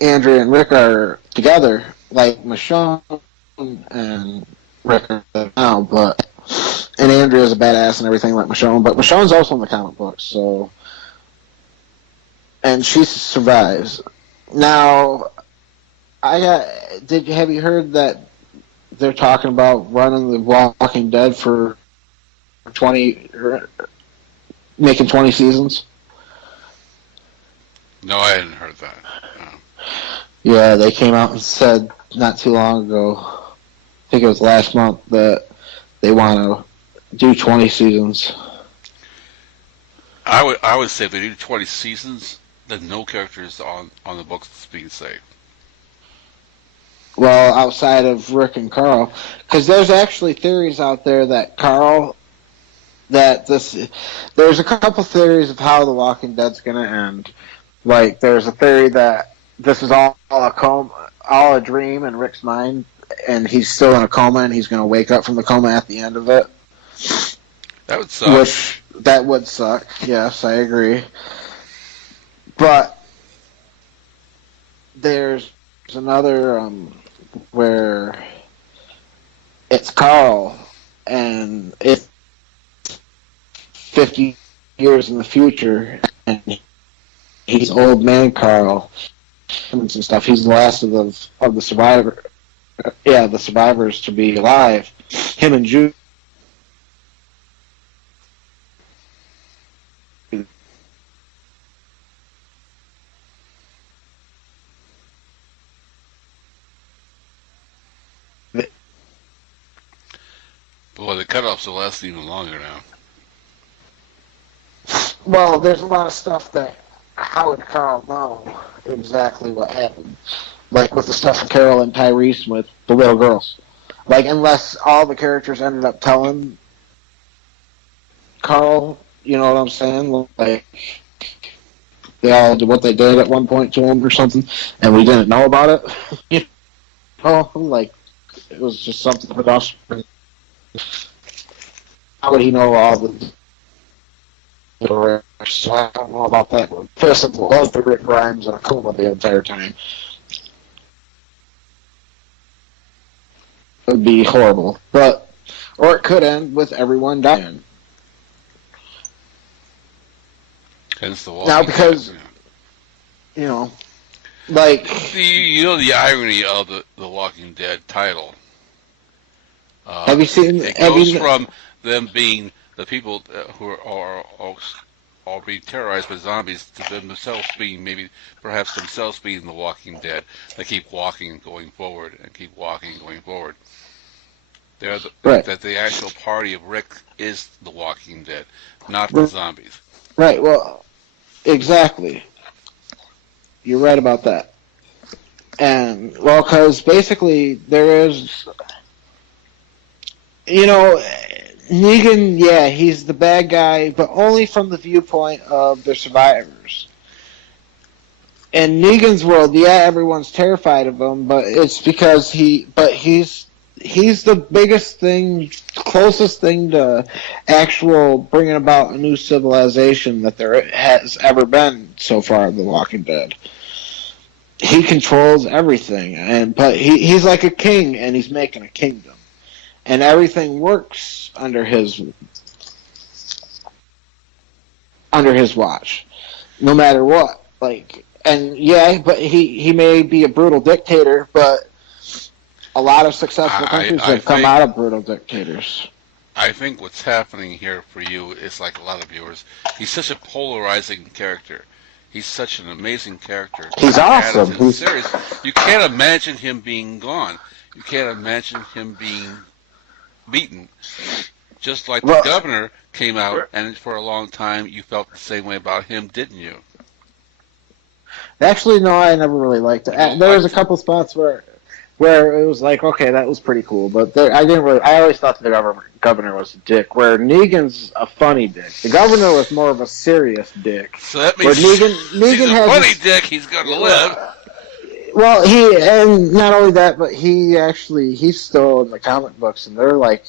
Andrea and Rick are together, like Michonne and Rick are now, and Andrea's a badass and everything like Michonne, but Michonne's also in the comic books, so, and she survives. Now, have you heard that they're talking about running The Walking Dead for making 20 seasons? No, I hadn't heard that. No. Yeah, they came out and said not too long ago, I think it was last month, that they want to do 20 seasons. I would say if they do 20 seasons, then no characters on the books is being saved. Well, outside of Rick and Carl, because there's actually theories out there that there's a couple theories of how The Walking Dead's going to end. Like, there's a theory that this is all a dream in Rick's mind, and he's still in a coma, and he's going to wake up from the coma at the end of it. That would suck. That would suck. Yes, I agree. But there's There's another where it's Carl, and it's 50 years in the future, and he's old man Carl and stuff. He's the last of the survivor. Yeah, the survivors to be alive. Him and Jude. Boy, the cutoffs will last even longer now. Well, there's a lot of stuff that how would Carl know exactly what happened? Like with the stuff with Carol and Tyrese with the little girls. Like, unless all the characters ended up telling Carl, you know what I'm saying? Like, they all did what they did at one point to him or something, and we didn't know about it. You know, like, it was just something with us. How would he know all the... So I don't know about that one. First of all, loved the Rick Grimes and Akuma the entire time. It would be horrible. But, or it could end with everyone dying. Hence the now, because, you know, like... You know the irony of the Walking Dead title. Have you seen... It goes from them being the people who are being terrorized by zombies to them themselves being perhaps themselves being the Walking Dead. They keep walking and going forward and keep walking and going forward. They're that the actual party of Rick is the Walking Dead, not the zombies. Right, well, exactly. You're right about that. And, well, because basically there is... You know, Negan, yeah, he's the bad guy, but only from the viewpoint of the survivors. In Negan's world, yeah, everyone's terrified of him, but it's because he's the biggest thing, closest thing to actual bringing about a new civilization that there has ever been so far in The Walking Dead. He controls everything, but he's like a king, and he's making a kingdom. And everything works under his watch, no matter what. Like, and yeah, but he may be a brutal dictator, but a lot of successful countries have come out of brutal dictators. I think what's happening here for you is like a lot of viewers. He's such a polarizing character. He's such an amazing character. He's awesome. He's serious. You can't imagine him being gone. You can't imagine him being beaten. Just like the governor came out, and for a long time you felt the same way about him, didn't you? Actually, no, I never really liked it. There was a couple spots where it was like, okay, that was pretty cool, but I didn't really. I always thought the governor was a dick. Where Negan's a funny dick. The governor was more of a serious dick. So that means he's a funny dick. He's gonna live. Well, and not only that, but he's still in the comic books, and they're like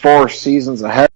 4 seasons ahead.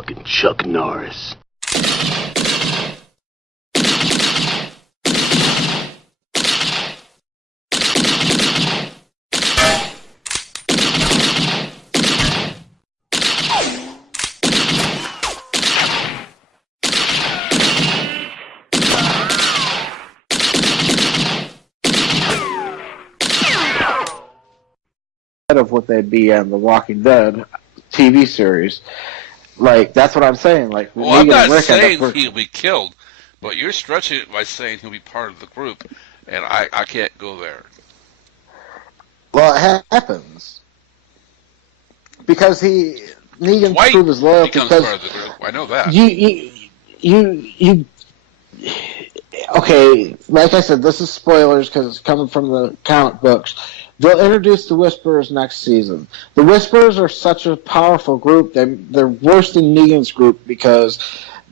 fucking Chuck Norris. Of what they'd be on the Walking Dead TV series. Like, that's what I'm saying. Like, Well, I'm Negan not and Rick end saying up he'll be killed, but you're stretching it by saying he'll be part of the group, and I can't go there. Well, it happens. Because Negan Dwight proved his loyalty. becomes Because part of the group. I know that. you okay, like I said, this is spoilers because it's coming from the comic books. They'll introduce the Whisperers next season. The Whisperers are such a powerful group. They're worse than Negan's group because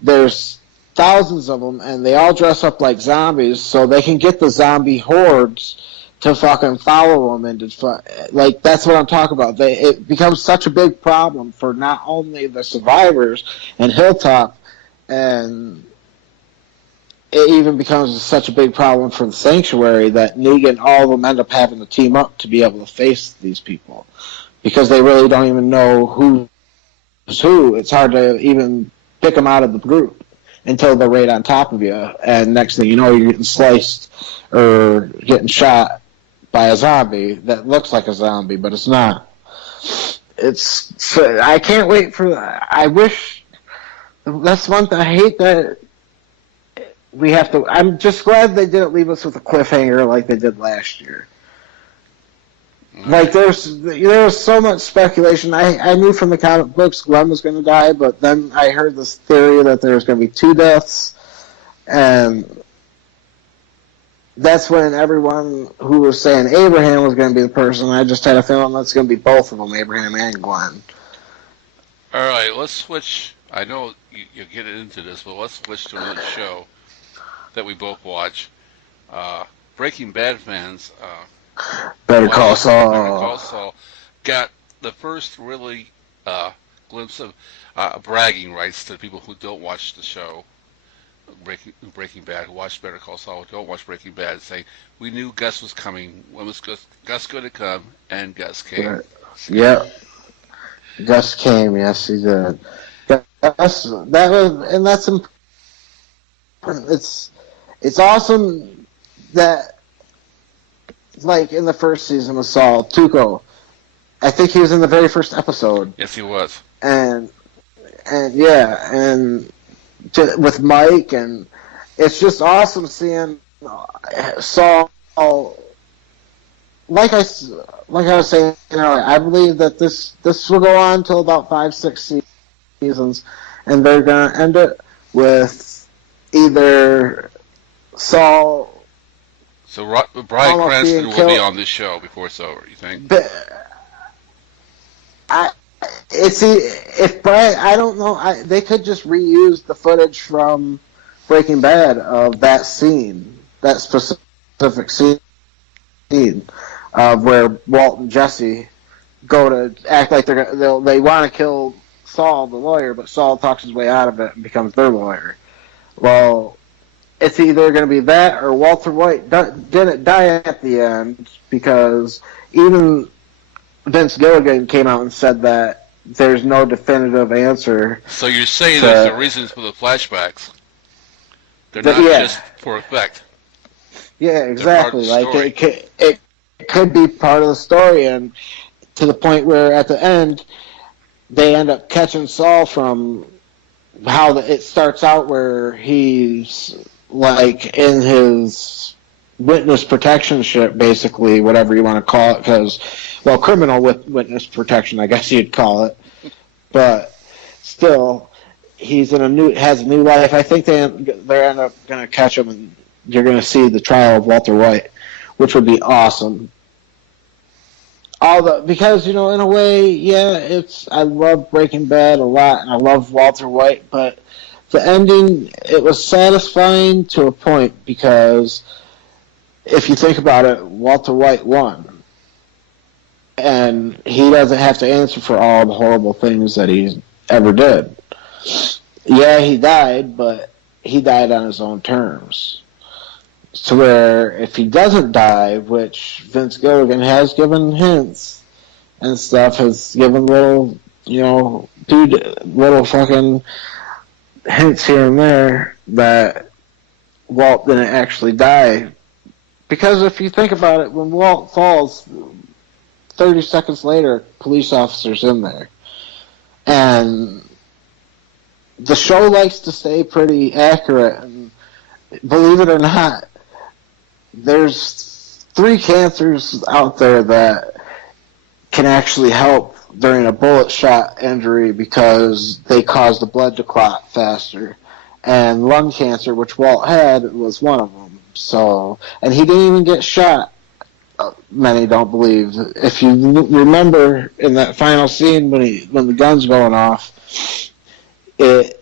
there's thousands of them, and they all dress up like zombies, so they can get the zombie hordes to fucking follow them. And like, that's what I'm talking about. It becomes such a big problem for not only the survivors and Hilltop, and it even becomes such a big problem for the Sanctuary that Negan, all of them end up having to team up to be able to face these people. Because they really don't even know who's who. It's hard to even pick them out of the group until they're right on top of you. And next thing you know, you're getting sliced or getting shot by a zombie that looks like a zombie, but it's not. I can't wait for that. I wish... That's one thing. I hate that... We have to. I'm just glad they didn't leave us with a cliffhanger like they did last year. Like, there was so much speculation. I knew from the comic books Glenn was going to die, but then I heard this theory that there was going to be 2 deaths, and that's when everyone who was saying Abraham was going to be the person. I just had a feeling that's going to be both of them, Abraham and Glenn. All right, let's switch. I know you're getting into this, but let's switch to another show that we both watch. Breaking Bad fans. Better Call Saul. Better Call Saul got the first really glimpse of bragging rights to the people who don't watch the show Breaking Bad, who watch Better Call Saul, who don't watch Breaking Bad, saying, we knew Gus was coming. When was Gus going to come? And Gus came. Right. Yep. Gus came, yes, he did. That's important. It's awesome that, like, in the first season of Saul, Tuco, I think he was in the very first episode. Yes, he was. And with Mike, and it's just awesome seeing Saul. Like I was saying, I believe that this will go on until about 5-6 seasons, and they're gonna end it with either Saul. So Bryan Cranston will be on this show before it's over, you think? If Bryan, I don't know. They could just reuse the footage from Breaking Bad of that scene, that specific scene of where Walt and Jesse go to act like they want to kill Saul, the lawyer, but Saul talks his way out of it and becomes their lawyer. Well, it's either going to be that or Walter White didn't die at the end, because even Vince Gilligan came out and said that there's no definitive answer. So you're saying there's the reasons for the flashbacks. They're not just for effect. Yeah, exactly. Like, it could be part of the story, and to the point where at the end they end up catching Saul from how it starts out, where he's like in his witness protection ship, basically, whatever you want to call it, because, well, criminal with witness protection, I guess you'd call it, but still, he's has a new life. I think they end up going to catch him, and you're going to see the trial of Walter White, which would be awesome. Because, in a way, I love Breaking Bad a lot, and I love Walter White, but the ending, it was satisfying to a point, because if you think about it, Walter White won. And he doesn't have to answer for all the horrible things that he ever did. Yeah, he died, but he died on his own terms. To where if he doesn't die, which Vince Gilligan has given hints and stuff, has given little, little fucking hints here and there that Walt didn't actually die. Because if you think about it, when Walt falls, 30 seconds later, a police officer's in there. And the show likes to stay pretty accurate, and believe it or not, there's 3 cancers out there that can actually help during a bullet shot injury because they cause the blood to clot faster. And lung cancer, which Walt had, was one of them. So, and he didn't even get shot. Many don't believe. If you remember in that final scene when the gun's going off, it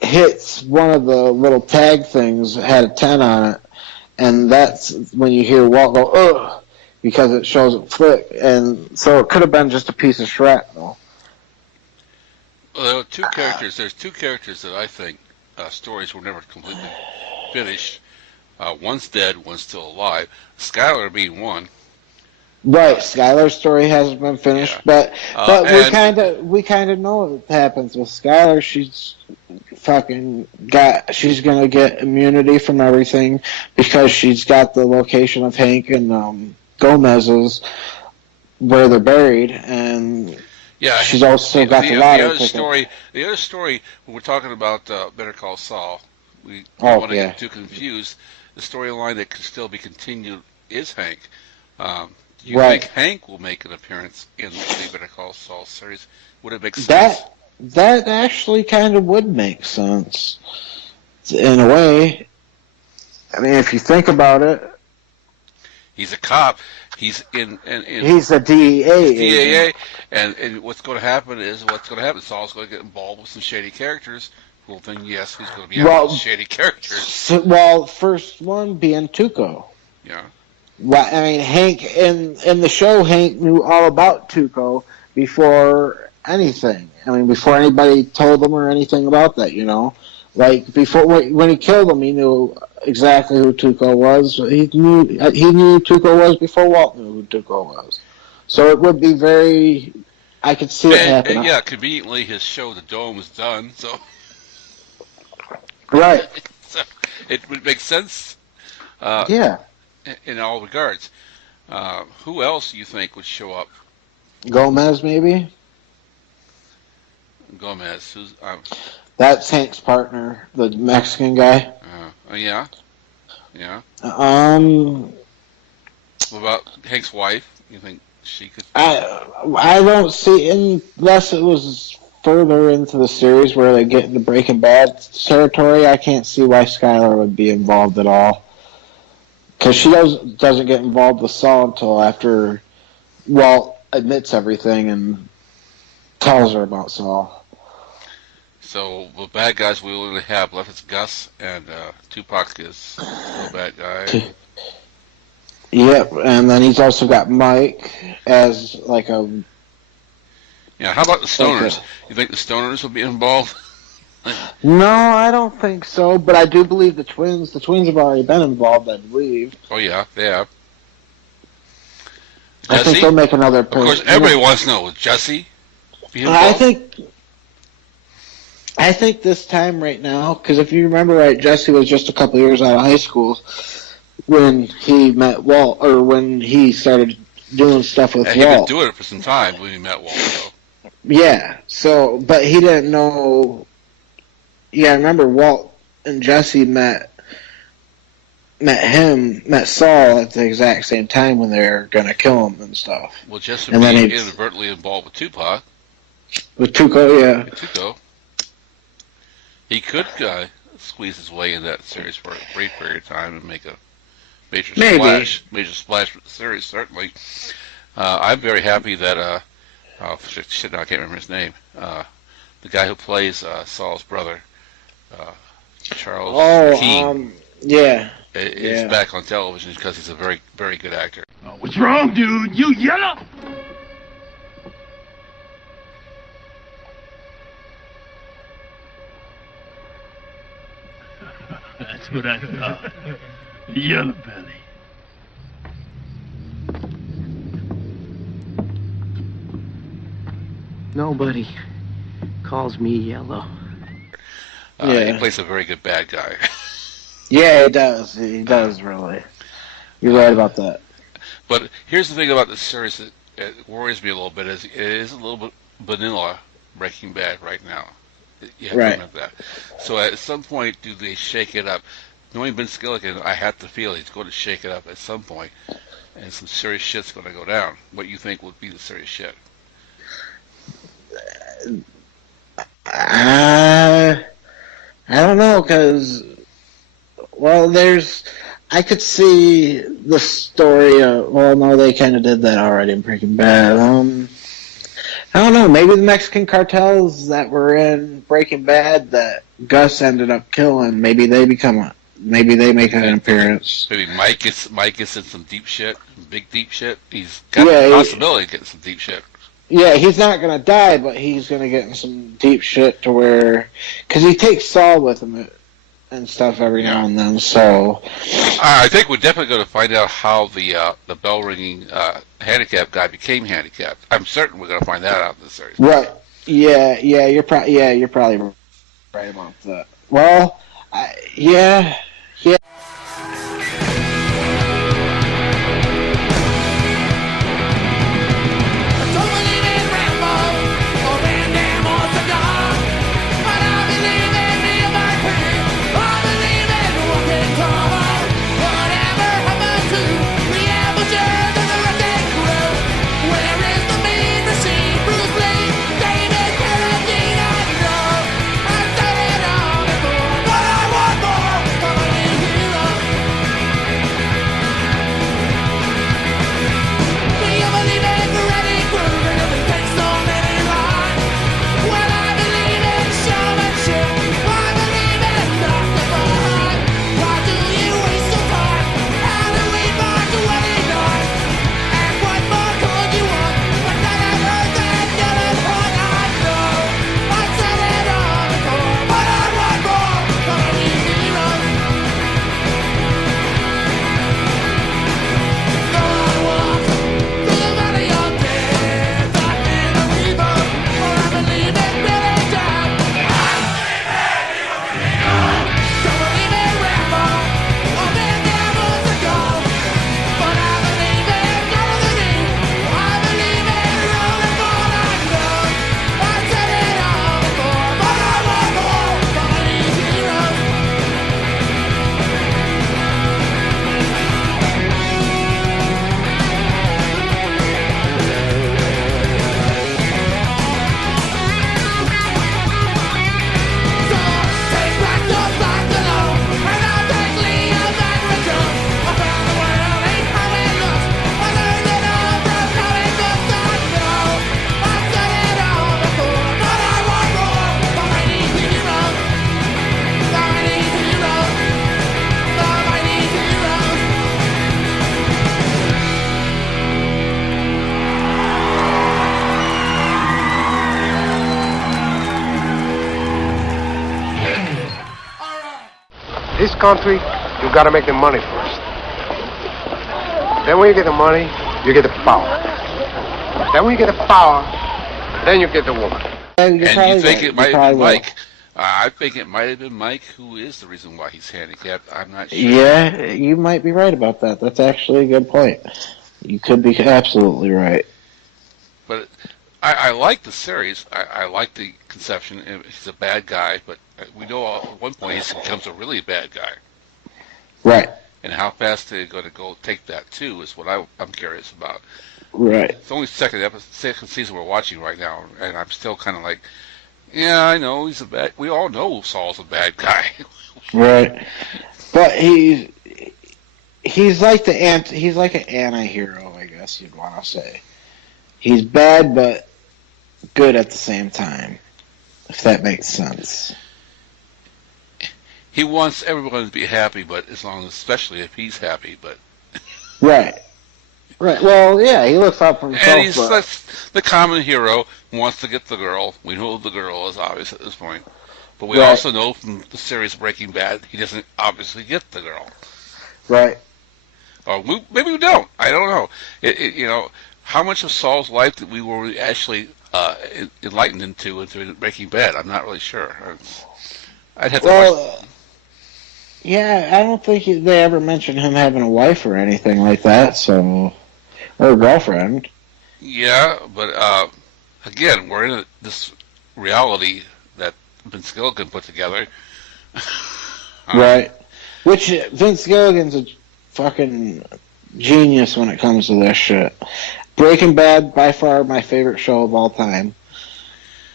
hits one of the little tag things that had a 10 on it, and that's when you hear Walt go, ugh, because it shows it flick, and so it could have been just a piece of shrapnel. Well, there were 2 characters. There's 2 characters that I think stories were never completely finished. One's dead, one's still alive. Skylar being one. Right, Skylar's story hasn't been finished, but we kind of know what happens with Skylar. She's gonna get immunity from everything because she's got the location of Hank and Gomez's where they're buried, and she's also got the lottery ticket. The other story, when we're talking about Better Call Saul, we don't want to get too confused. The storyline that can still be continued is Hank. Do you think Hank will make an appearance in the Better Call Saul series? Would it make sense? That actually kind of would make sense, in a way. I mean, if you think about it. He's a cop. He's he's a DEA. And what's going to happen is Saul's going to get involved with some shady characters. Well, then, yes, he's going to be involved with shady characters. First one being Tuco. Yeah. Well, I mean, Hank, in the show, Hank knew all about Tuco before anything. I mean, before anybody told him or anything about that, Like, before, when he killed him, he knew exactly who Tuco was. He knew who Tuco was before Walt knew who Tuco was. So it would be I could see it happen. And conveniently, his show, The Dome, is done, so. Right. So it would make sense. In all regards. Who else do you think would show up? Gomez, maybe? Gomez. Who's... That's Hank's partner, the Mexican guy. Yeah. What about Hank's wife? You think she could... I don't see, unless it was further into the series where they get into Breaking Bad territory, I can't see why Skylar would be involved at all. Because she doesn't get involved with Saul until after Walt admits everything and tells her about Saul. So the bad guys we only have left is Gus, and Tupac is still a bad guy. Yep, and then he's also got Mike as like a... Yeah, how about the Stoners? You think the Stoners will be involved? No, I don't think so, but I do believe the Twins have already been involved, I believe. Oh yeah, they have. I think they'll make another person. Of course, everybody wants to know, will Jesse be involved? I think this time right now, because if you remember right, Jesse was just a couple years out of high school when he met Walt, or when he started doing stuff with Walt. He'd been doing it for some time when he met Walt, though. Yeah, so, but he didn't know... Yeah, I remember Walt and Jesse met Saul at the exact same time when they were going to kill him and stuff. Well, Jesse would be inadvertently involved with Tupac. With Tuco, yeah. With Tuco. He could squeeze his way in that series for a brief period of time and make a major splash with the series, certainly. I'm very happy that, now I can't remember his name, the guy who plays Saul's brother, Charles Keene, is back on television because he's a very, very good actor. What's wrong, dude? You yellow? what I thought. Yellow belly. Nobody calls me Yellow. He plays a very good bad guy. Yeah, he does. He does, really. You're right about that. But here's the thing about this series that it worries me a little bit, is it is a little bit vanilla Breaking Bad right now. You have to remember that. So at some point, do they shake it up? Knowing Ben Skilligan, I have to feel he's going to shake it up at some point, and some serious shit's going to go down. What you think would be the serious shit? I don't know, because, well, I could see the story of, well, no, they kind of did that already in Breaking Bad. I don't know, maybe the Mexican cartels that were in Breaking Bad that Gus ended up killing, maybe they make an appearance. Maybe Mike gets in some deep shit, big deep shit. He's got the possibility of getting some deep shit. Yeah, he's not going to die, but he's going to get in some deep shit to where, because he takes Saul with him and stuff every now and then, so. I think we're definitely going to find out how the bell ringing handicapped guy became handicapped. I'm certain we're going to find that out in this series. Right. Yeah, you're probably right about that. Well, yeah. This country, you gotta make the money first. Then when you get the money, you get the power. Then when you get the power, then you get the woman. And you think it might have been Mike. I think it might have been Mike who is the reason why he's handicapped. I'm not sure. Yeah, you might be right about that. That's actually a good point. You could be absolutely right. But I like the series. I like the conception. He's a bad guy, but we know at one point he becomes a really bad guy. Right. And how fast they're going to go take that, too, is what I'm curious about. Right. It's only second season we're watching right now, and I'm still kind of like, yeah, I know he's a bad. We all know Saul's a bad guy. Right. But he's like he's like an anti-hero, I guess you'd want to say. He's bad, but good at the same time, if that makes sense. He wants everyone to be happy, but especially if he's happy, but. Right. Right. Well, yeah, he looks out for himself. And he's the common hero, wants to get the girl. We know who the girl is, obvious at this point. But we also know from the series Breaking Bad, he doesn't obviously get the girl. Right. The series Breaking Bad, he doesn't obviously get the girl. Right. Or maybe we don't. I don't know. How much of Saul's life that we were actually enlightened into Breaking Bad? I'm not really sure. I'd have to watch. Yeah, I don't think they ever mentioned him having a wife or anything like that. So, or a girlfriend. Yeah, but again, we're in this reality that Vince Gilligan put together. Right. Which Vince Gilligan's a fucking genius when it comes to this shit. Breaking Bad, by far my favorite show of all time.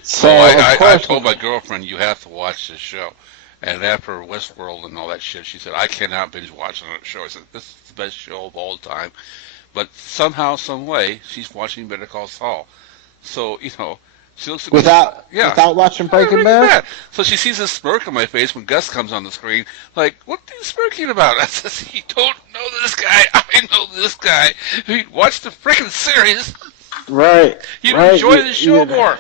So I told my girlfriend, you have to watch this show. And after Westworld and all that shit, she said, I cannot binge watch that show. I said, this is the best show of all time. But somehow, some way, she's watching Better Call Saul. So, she looks at without watching Breaking Bad? So she sees this smirk on my face when Gus comes on the screen. Like, what are you smirking about? I said, you don't know this guy. I know this guy. Watch the freaking series. Right. You'd enjoy the show more.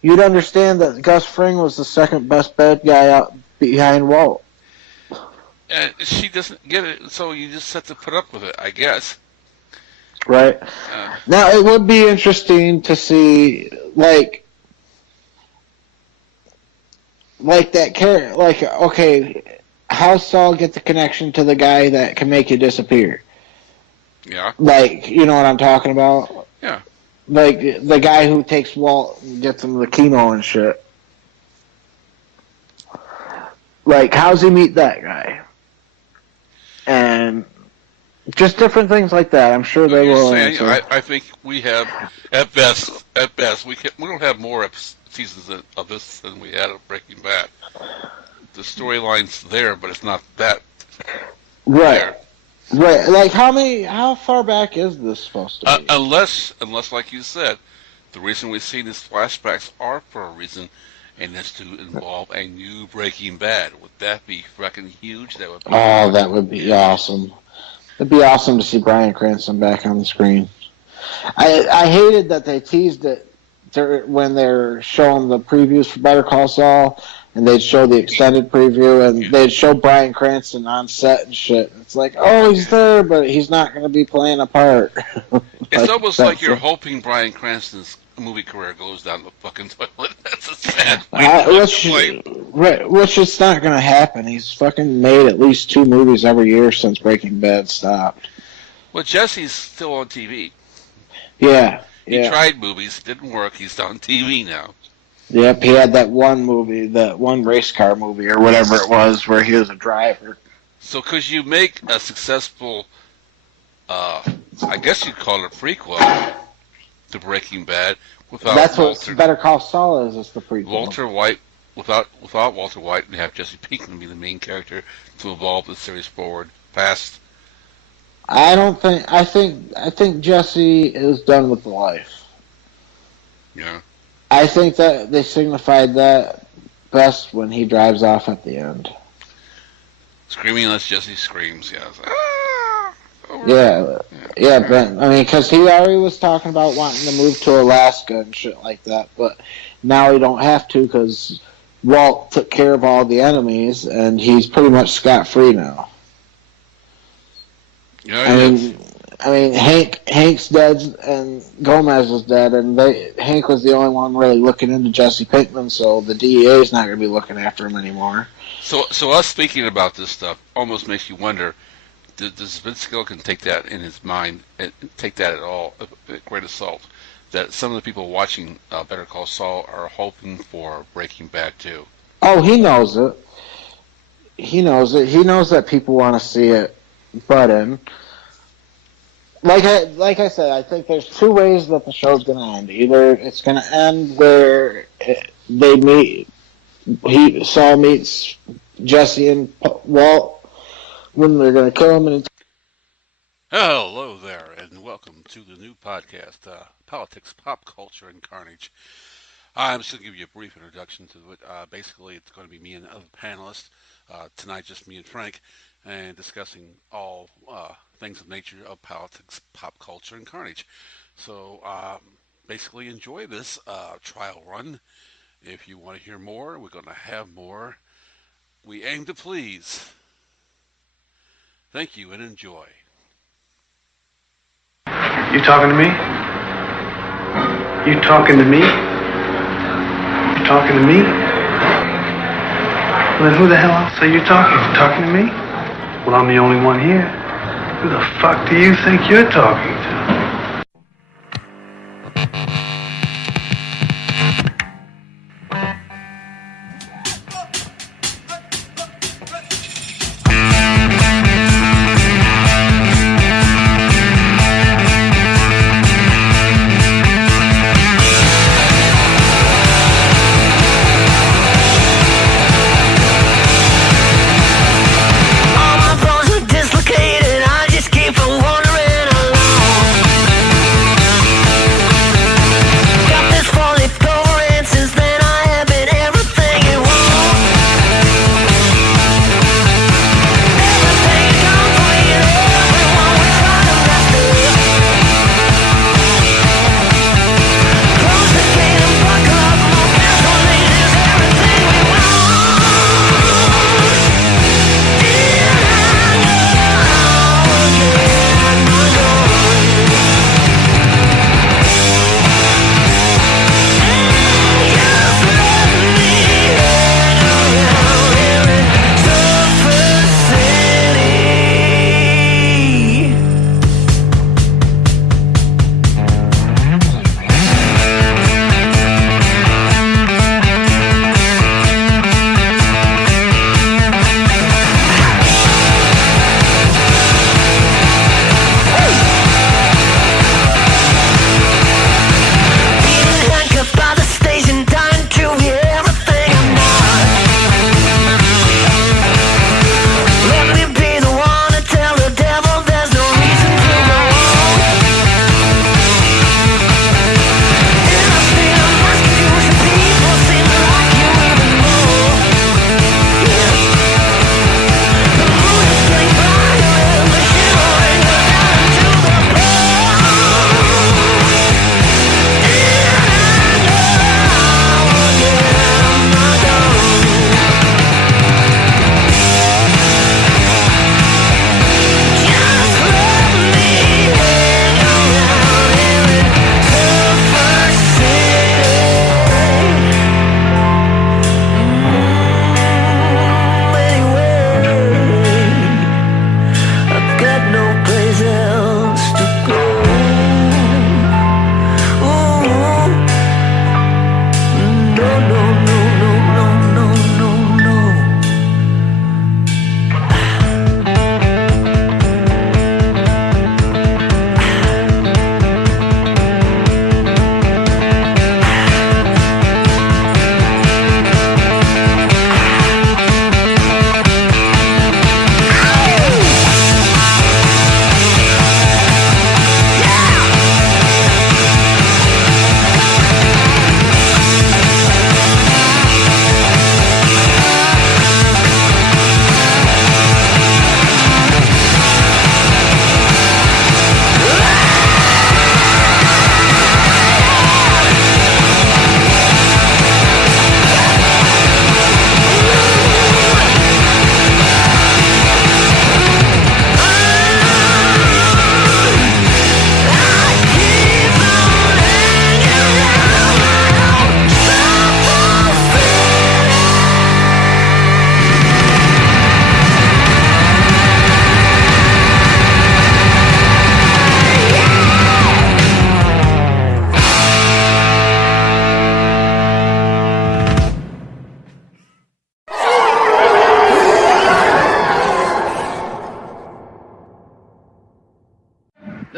You'd understand that Gus Fring was the second best bad guy out behind Walt. And she doesn't get it, so you just have to put up with it, I guess. Right. Now, it would be interesting to see, like that character, okay, how Saul get the connection to the guy that can make you disappear? Yeah. Like, you know what I'm talking about? Yeah. Like, the guy who takes Walt and gets him the chemo and shit. Like, how's he meet that guy? And just different things like that. I'm sure they will answer. I think we have, at best, we don't have more seasons of this than we had of Breaking Bad. The storyline's there, but it's not that. Right. There. Right. Like, how far back is this supposed to be? Unless, like you said, the reason we see these flashbacks are for a reason, and it's to involve a new Breaking Bad. Would that be fucking huge? That would be that would be awesome. It'd be awesome to see Bryan Cranston back on the screen. I hated that they teased it when they're showing the previews for Better Call Saul, and they'd show the extended preview, and they'd show Bryan Cranston on set and shit. It's like, oh, he's there, but he's not going to be playing a part. It's almost like you're hoping Bryan Cranston's movie career goes down the fucking toilet. That's a sad which is not going to happen. He's fucking made at least 2 movies every year since Breaking Bad stopped. Well, Jesse's still on TV. Yeah. He tried movies, didn't work. He's on TV now. Yep, he had that one movie, that one race car movie or whatever it was, where he was a driver. So could you make a successful, I guess you'd call it a prequel to Breaking Bad without That's Walter, what Better Call Saul is the prequel. Walter White, without Walter White, and have Jesse Pinkman be the main character to evolve the series forward past. I think Jesse is done with the life. Yeah. I think that they signified that best when he drives off at the end. Screaming unless Jesse screams, yes. Yeah, but, I mean, because he already was talking about wanting to move to Alaska and shit like that, but now he don't have to because Walt took care of all the enemies, and he's pretty much scot-free now. Yeah, I mean, Hank's dead and Gomez is dead, and Hank was the only one really looking into Jesse Pinkman, so the DEA is not going to be looking after him anymore. So us speaking about this stuff almost makes you wonder, does Vince Gilligan take that in his mind, and take that at all, at great assault, that some of the people watching Better Call Saul are hoping for Breaking Bad too? Oh, he knows it. He knows it. He knows that people want to see it, but like I said, I think there's 2 ways that the show's going to end. Either it's going to end where they meet, Saul meets Jesse and Walt when they're going to kill him. Hello there, and welcome to the new podcast, Politics, Pop Culture, and Carnage. I'm just going to give you a brief introduction to it. Basically, it's going to be me and other panelists. Tonight, just me and Frank, and discussing all things of nature of politics, pop culture, and carnage. So basically enjoy this trial run, If you want to hear more, we're going to have more. We aim to please. Thank you and enjoy. You talking to me? You talking to me? You talking to me? Well, then who the hell else are you talking to? Talking to me? Well, I'm the only one here. Who the fuck do you think you're talking to?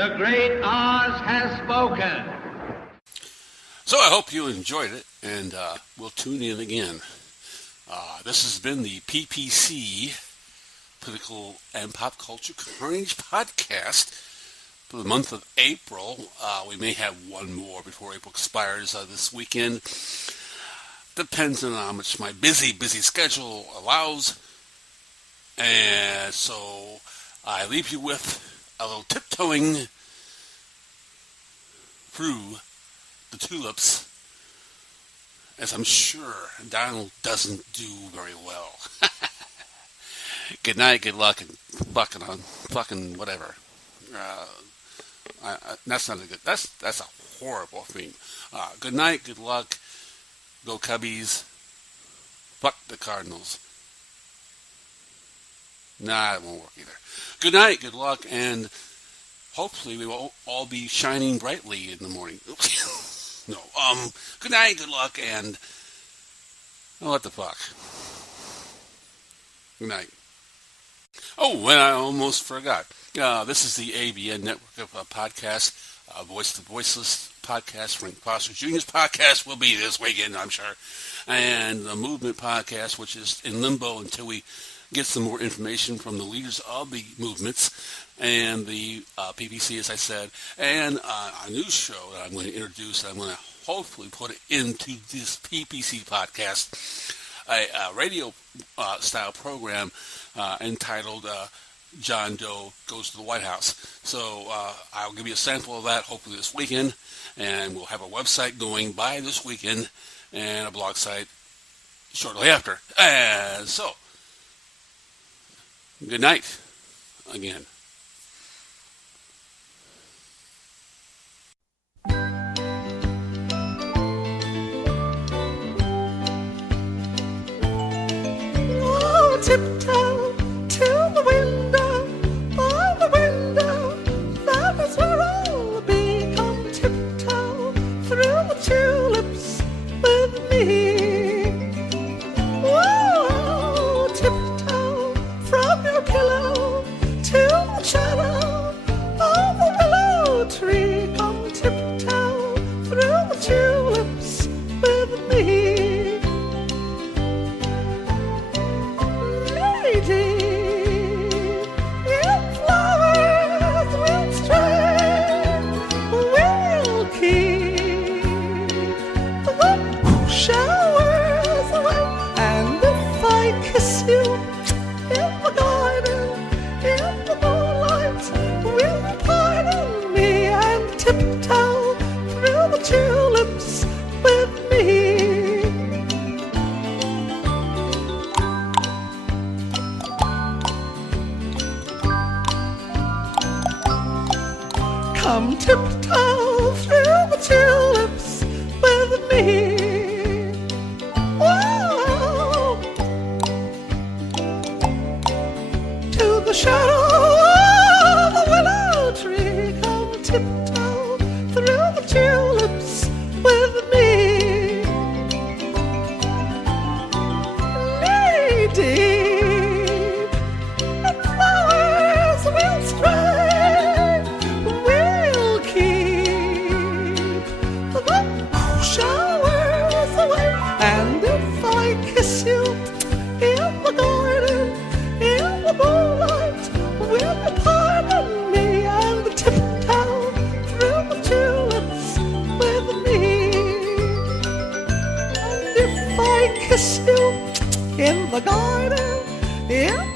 The great Oz has spoken. So I hope you enjoyed it, and we'll tune in again. This has been the PPC, Political and Pop Culture Carnage podcast for the month of April. We may have one more before April expires this weekend. Depends on how much my busy schedule allows. And so I leave you with a little tiptoeing through the tulips as I'm sure Donald doesn't do very well. Good night, good luck, and fucking whatever. That's not a good. That's a horrible theme. Good night, good luck. Go Cubbies. Fuck the Cardinals. Nah, it won't work either. Good night, good luck, and hopefully we will all be shining brightly in the morning. No. Good night, good luck, and what the fuck. Good night. Oh, and I almost forgot. This is the ABN network of podcasts. Voice to Voiceless podcast. Frank Foster Jr.'s podcast will be this weekend, I'm sure. And the Movement podcast, which is in limbo until we get some more information from the leaders of the movements. And the PPC, as I said. And a new show that I'm going to introduce. I'm going to hopefully put it into this PPC podcast. A radio style program entitled John Doe Goes to the White House. So I'll give you a sample of that hopefully this weekend, and we'll have a website going by this weekend and a blog site shortly after. And so, good night again. Tiptoe to the window, by the window, that is where I'll be. Come tiptoe through the tulips with me. Whoa, tiptoe from your pillow to the shadow of the willow tree. Come tiptoe through the tulips with me. Come tiptoe through the tulips with me. Whoa. To the shadow of the willow tree. Come tiptoe through the tulips with me. Lady, the flowers will stray. And if I kiss you in the garden, in the moonlight, will you pardon me and tiptoe through the tulips with me? And if I kiss you in the garden, in